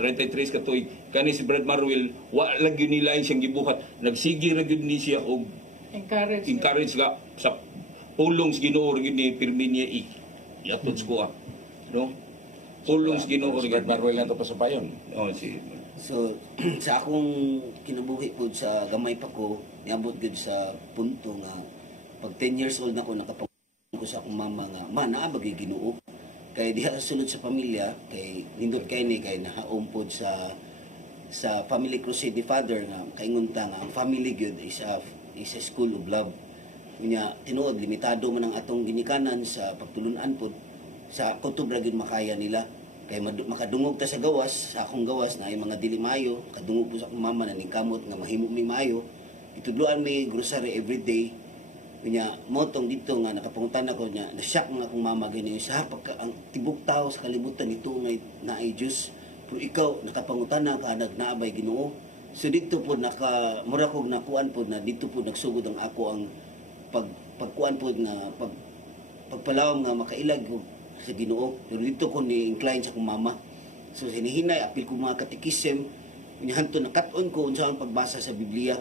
33 ka tuig kani si Brad Maruel wa lang gyud nila siyang gibuhat, nagsigi ra gyud ni siya og encourage ka sa pulong sa Ginoo gyud ni Pirminia iatod ko no pulong sa Ginoo gyud Maruel na to pa sa payon. So sa akong kinabuhi po sa gamay pa ko niabot gyud sa punto nga pag 10 years old na ko nakapag ko sa akong mama nga naa bagay Ginoo kay diha sulod sa pamilya kay nindot kay ni kay nahaom pod sa family crusade ni Father nga kaingon ta nga ang family gyud is a school of love. Nya tinuod limitado man ang atong ginikanan sa pagtulunan pod sa kutob ra gyud makaya nila kay makadungog ta sa gawas sa akong gawas na ay mga dili maayo kadungog po sa akong mama na ningkamot nga mahimo mi maayo itudloan mi grocery every day. Nya motong dito nga nakapangutan ako nya na-shock nga akong mama gani sa pagka ang tibok tao sa kalibutan nito nga naay Dios pero ikaw nakapangutan ka nagnaabay Ginoo. So dito po mura kog nakuan po na dito po nagsugod ang ako ang pagkuan po nga pagpalawom nga makailag ko sa Ginoo. Pero dito ko ni-incline sa akong mama. So hinihinay apil ko mga katikisem inihanto nakat-on ko unsa ang pagbasa sa Biblia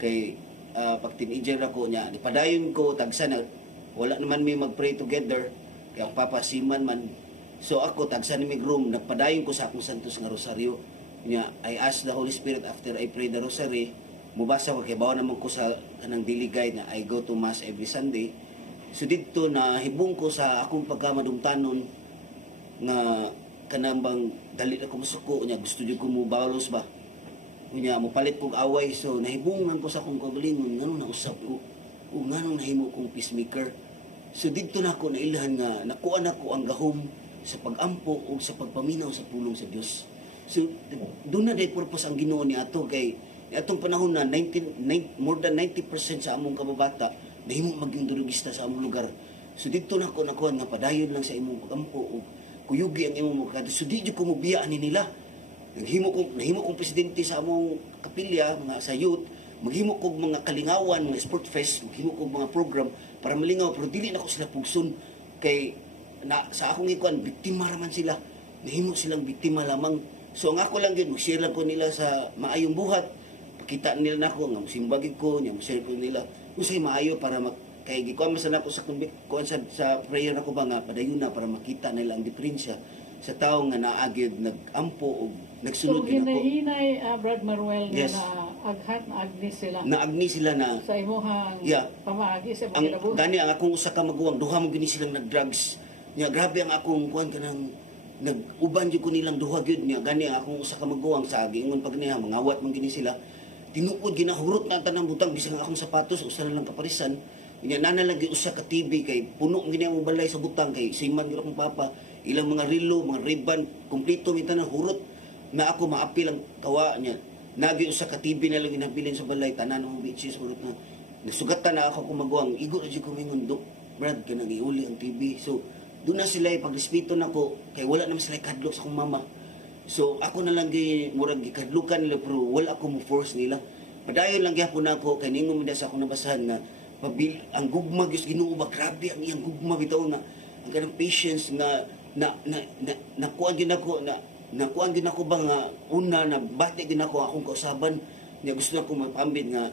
kay pag teenager ako niya nipadayon ko tagsa na wala naman may mag-pray together kay ang papa siman man. So ako tagsa ni mig room nagpadayon ko sa akong santos nga rosaryo. Nya I ask the Holy Spirit after I pray the rosary mubasa ko kay bawo naman ko sa kanang daily guide na I go to mass every Sunday. So dito na hibong ko sa akong pagkamadumtanon nga kanang bang dali na ko masuko nya gusto jud ko mo balos ba nya mo palit kog away. So nahibungan ko sa akong kaugalingon ngano na usab ko o ngano nahimo kong peacemaker. So dito na ako nailhan nga nakuha na ko ang gahom sa pagampo o sa pagpaminaw sa pulong sa Dios. So doon na day purpose ang Ginoo ni ato kay atong panahon na more than 90% sa among kababata nahimo maging drugista sa among lugar. So dito na ako nakuha nga padayon lang sa imong pagampo o kuyugi ang imong mga so di ko mo biyaan ni nila. Nahimo kong presidente sa among kapilya mga sa youth, maghimo kog mga kalingawan, mga sport fest, maghimo kog mga program para malingaw pero dili na ko sila pugson kay sa akong ikuan biktima raman sila. Nahimo silang biktima lamang. So ang ako lang gyud mag-share lang ko nila sa maayong buhat. Pakita nila nako nga musimbagid ko, nya mo-share ko nila usay maayo para kay gikuan man sana ko sa kuan sa prayer nako ba nga padayon na para makita nila ang diferensya sa tao nga naagid nagampo o nagsulod so, hinahinay Brad Maruel yes. Na aghat na agni sila. Na agni sila na sa imuhang pamaagi sa mga kinabuhi. Gani ang akong usa ka maguwang duha mo gini silang nag-drugs. Nya grabe ang akong kuan kanang nag-uban jud ko nilang duha gyud nya gani ang akong usa ka maguwang sa giingon pag niya mangawat man gini sila. Tinuod ginahurot na tanang butang bisang akong sapatos usa na lang kaparisan. Nya nana lagi usa ka TV kay puno gini ang balay sa butang kay siman gyud akong papa. Ilang mga rilo, mga ribbon, kumpleto mi tanan hurot na ako maapil ang kawa niya. Nagi usa ka TV na lang ginabilin sa balay tanan ng bitches hurot na. Nasugatan na ako kumaguang igo ra jud ko mingon dok. Brad kanang iuli ang TV. So doon na sila pagrespeto nako kay wala naman sila kadlok sa akong mama. So ako na lang murag gikadlukan nila pero wala ako mo force nila. Padayon lang gyapon nako kay ningon mi sa akong nabasahan nga ang gugma gyud Ginoo ba grabe ang iyang gugma bitaw nga ang kanang patience nga nakuan gid ako ba nga una na bati gid ako akong kausaban niya gusto na ko magpambit nga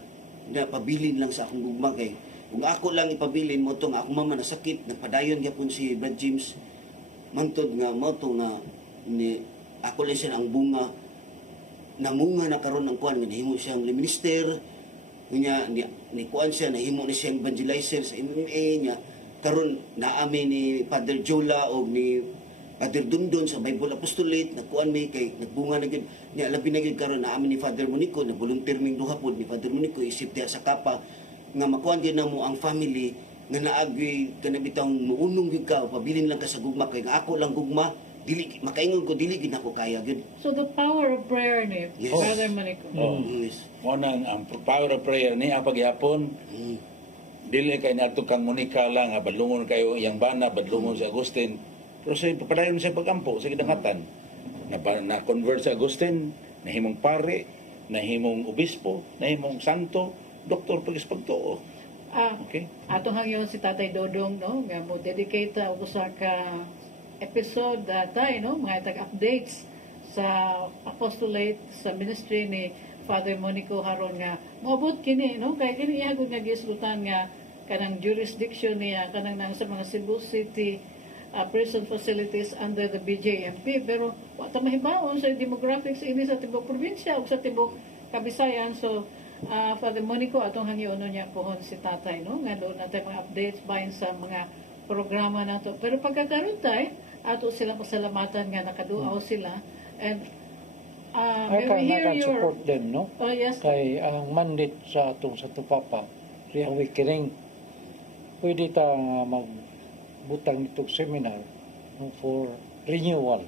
na pabilin lang sa akong gugma kay kung ako lang ipabilin mo to nga akong mama nasakit nagpadayon gyapon si Brad James mantod nga mo to nga ni ako lang siya ang bunga namunga na karon ang kuan nga nahimo siyang minister niya ni kuan siya nahimo ni siyang evangelizer sa MMA niya karon naami ni Father Jola o ni Father Dundon sa Bible Apostolate nagkuan may kay nagbunga na gid niya labi na gid karon naami ni Father Monico na volunteer ning duha pod ni Father Monico isip diha sa Kapa nga makuan gid na mo ang family nga naagi kanabitang muunong gid ka pabilin lang ka sa gugma kay nga ako lang gugma dili makaingon ko dili gid nako kaya gid. So the power of prayer ni Father Monico. Yes. Mo nang ang power of prayer ni ang pagyapon. Dili kay nato kang Monica lang nga badlungon kayo iyang bana badlungon sa Agustin. Pero sa padayon sa pagampo sa gidangatan na convert sa Agustin, nahimong pare, nahimong obispo, nahimong santo, doktor pagtuo. Okay. Atong hangyon si Tatay Dodong no, nga mo dedicate og usa ka episode datay no, mga tag-updates sa apostolate sa ministry ni Father Monico haron nga moabot kini no kay kini ihagod nga gislutan nga kanang jurisdiction niya kanang nang sa mga Cebu City prison facilities under the BJMP pero wa ta mahibawon sa demographics ini sa tibok probinsya ug sa tibok Kabisayan. So Father Monico atong hangyono niya pohon si tatay no nga doon natay mga updates bahin sa mga programa nato pero pagkakaroon tay ato silang pasalamatan nga nakaduaw sila and I can support them, no? Oh, yes. Kay ang mandate sa atong sa Tupapa, riyang wikiring, pwede ta magbutang nitong seminar no, for renewal.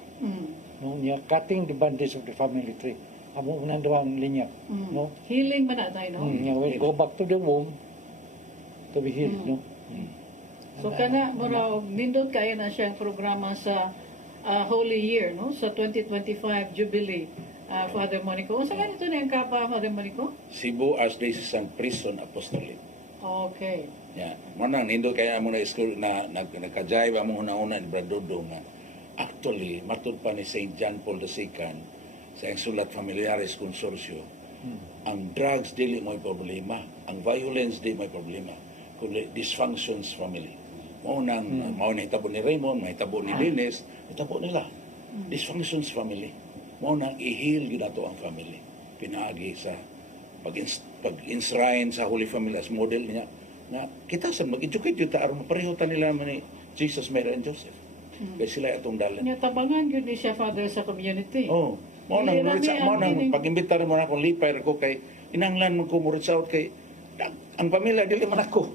No, niya, cutting the bandage of the family tree. Amo unang dalawang linya. No? Healing man na tayo, no? We'll go back to the womb to be healed, no? So kana mura nindot kaya na siyang programa sa Holy Year no sa 2025 Jubilee Father Monico. Unsa man ito na ang kapa Father Monico? Cebu Archdiocese and Prison Apostolate. Okay. Yeah. Mo nang nindot kaya mo na school na nagka-jive amo una ni Brad Dodong nga actually matud pa ni St. John Paul II sa Sulat Familiaris Consortio. Ang drugs dili mo'y problema, ang violence dili mo'y problema, kundi dysfunctions family. Mao nahitabo ni Raymond, mahitabo ni Dennis, mahitabo nila. Dysfunctions family. Mao nang i-heal gid ato ang family. Pinaagi sa pag-enshrine sa Holy Family as model niya na kita sa mag-educate yun aron mapareho ta nila man ni Jesus, Mary and Joseph. Kaya sila atong dalan. Nya tabangan gyud ni siya Father sa community. Oh, mao nang pag-imbita mo na akong lipay ko kay inanglan man ko mo reach out kay ang pamilya dili man ako.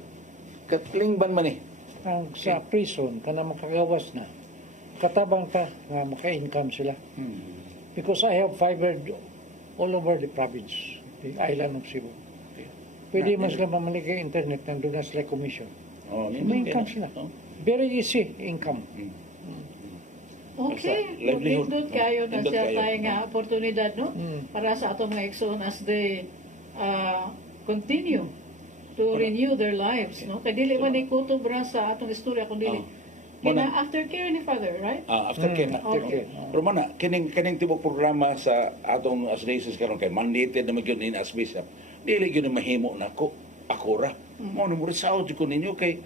Katlingban man ang sa prison kana makagawas na katabang ka nga maka-income sila because I have fiber all over the province, the island of Cebu. Pwede mas sila mamalik ng internet nang doon na sila commission. May income sila. Very easy income. Okay. Livelihood kayo na siya tayo nga oportunidad no para sa atong mga igsoon as they continue to renew their lives, no? Kaya dili man ikutob ra sa atong istorya kung dili. Kaya aftercare ni Father, right? Aftercare. Pero mana, kining tibok programa sa atong as diocese karon kay mandated na magyud ni as bishop. Dili gyud mahimo nako akora. Mo no murisaw jud ko ninyo kay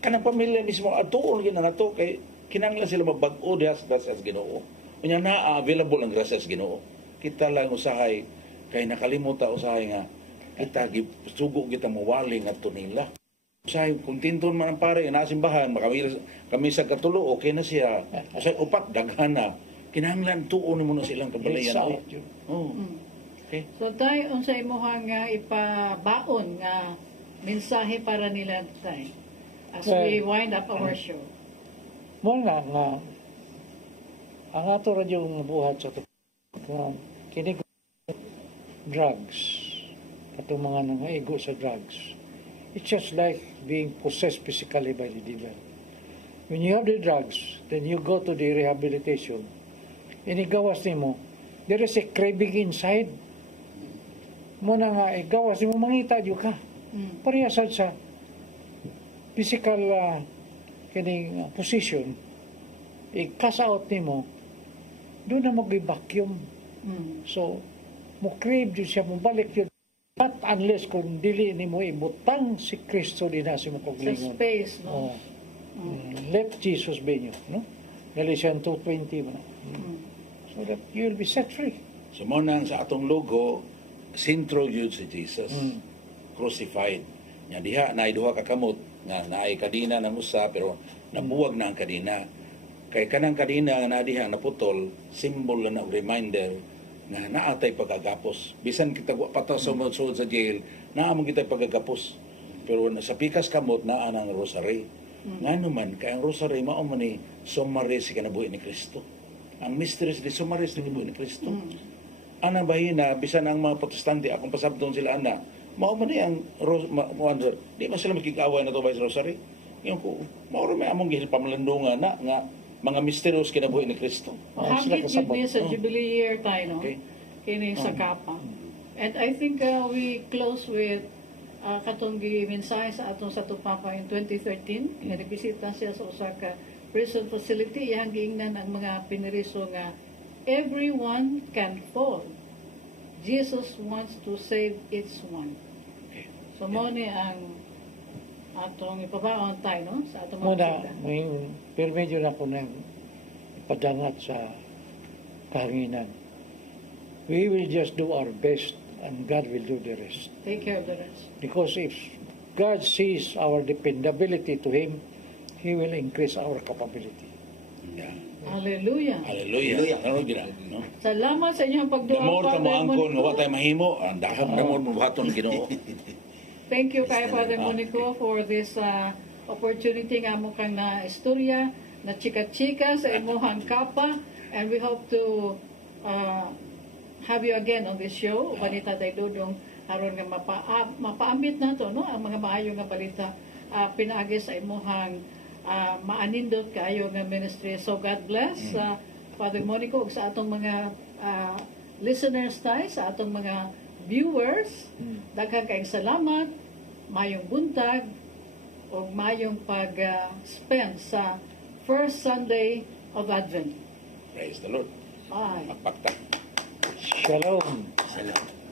kanang pamilya mismo atuon gyud na nato kay kinahanglan sila mabag-o diha sa Ginoo. Unya na available ang grasya sa Ginoo. Kita lang usahay kay nakalimuta usahay nga kita sugo kita mawali ngadto nila. Usahay kung tinton man ang pare na simbahan kami sa katulo okay na siya. Usahay upat daghan na. Kinahanglan tuon mo na silang kabalayan. Okay. So tayo unsa imong nga ipabaon nga mensahe para nila tayo as we wind up our show. Mo nga ang ato radyo nga buhat sa kini drugs atong mga nangaigo sa drugs. It's just like being possessed physically by the devil. When you have the drugs, then you go to the rehabilitation. Inigawas nimo, there is a craving inside. Muna nga, igawas nimo, mangita diyo ka. Parehasad sa physical position. i-cash out nimo, doon na mag-vacuum. So, mo crave yun siya, mo balik yun. Not unless kung dili ni mo ibutang si Kristo din na si mo Sa koglingon. space, no? Let Jesus be you, no? Galatians 2:20 mo. So that you will be set free. So mo nang sa atong logo, sentro yun si Jesus. Crucified. Nya diha na duha ka kamot nga naay kadina ng usa pero nabuwag na ang kadina. Kay kanang kadina nga na diha naputol, symbol na reminder nga naatay pagagapos. Bisan kita wa pata sumod sa jail, naamong kita pagagapos. Pero sa pikas kamot naa nang rosary. Ngano man kay ang rosary mao man ni summary sa kinabuhi ni Kristo. Ang mysteries di summary sa kinabuhi ni Kristo. Ana bahina bisan ang mga protestante akong pasabton sila ana, mao man ni ang wonder, di man sila makig-away na to by rosary. Yung ko, mao may among gihil pamalandungan na nga mga misterios kinabuhi ni Kristo. Hagit yun niya sa Jubilee year tayo, no? Okay. Kini sa Kapa. And I think we close with katong gimensahe sa atong sa Tupapa in 2013. Nagbisita siya sa Osaka prison facility. Iyang giingnan ang mga piniriso nga everyone can fall. Jesus wants to save each one. So mo ni ang atong ipabaon tayo, no? Sa atong mga Muna, bisita. pero medyo na ko na ipadangat sa kahanginan. We will just do our best and God will do the rest. Take care of the rest. Because if God sees our dependability to Him, He will increase our capability. Yeah. Hallelujah. Hallelujah. Ano gina, no? Salamat sa inyong pagduwa. Damor ka mo Father angkon nga Monico. wa tay mahimo, ang dahom damor mo buhaton Ginoo. Thank you kay Father Monico for this opportunity nga mo kang na istorya, na chika-chika sa imuhang Kapa, and we hope to have you again on this show. Balita Day Dudong aron nga mapaambit nato, no, ang mga maayo nga balita pinaagi sa imuhang maanindot kaayo nga ministry. So God bless Father Monico ug sa atong mga listeners tayo, sa atong mga viewers. Daghang kayong salamat, mayong buntag o mayong pag-spend sa first Sunday of Advent. Praise the Lord. Bye. Magpakta. Shalom. Salamat.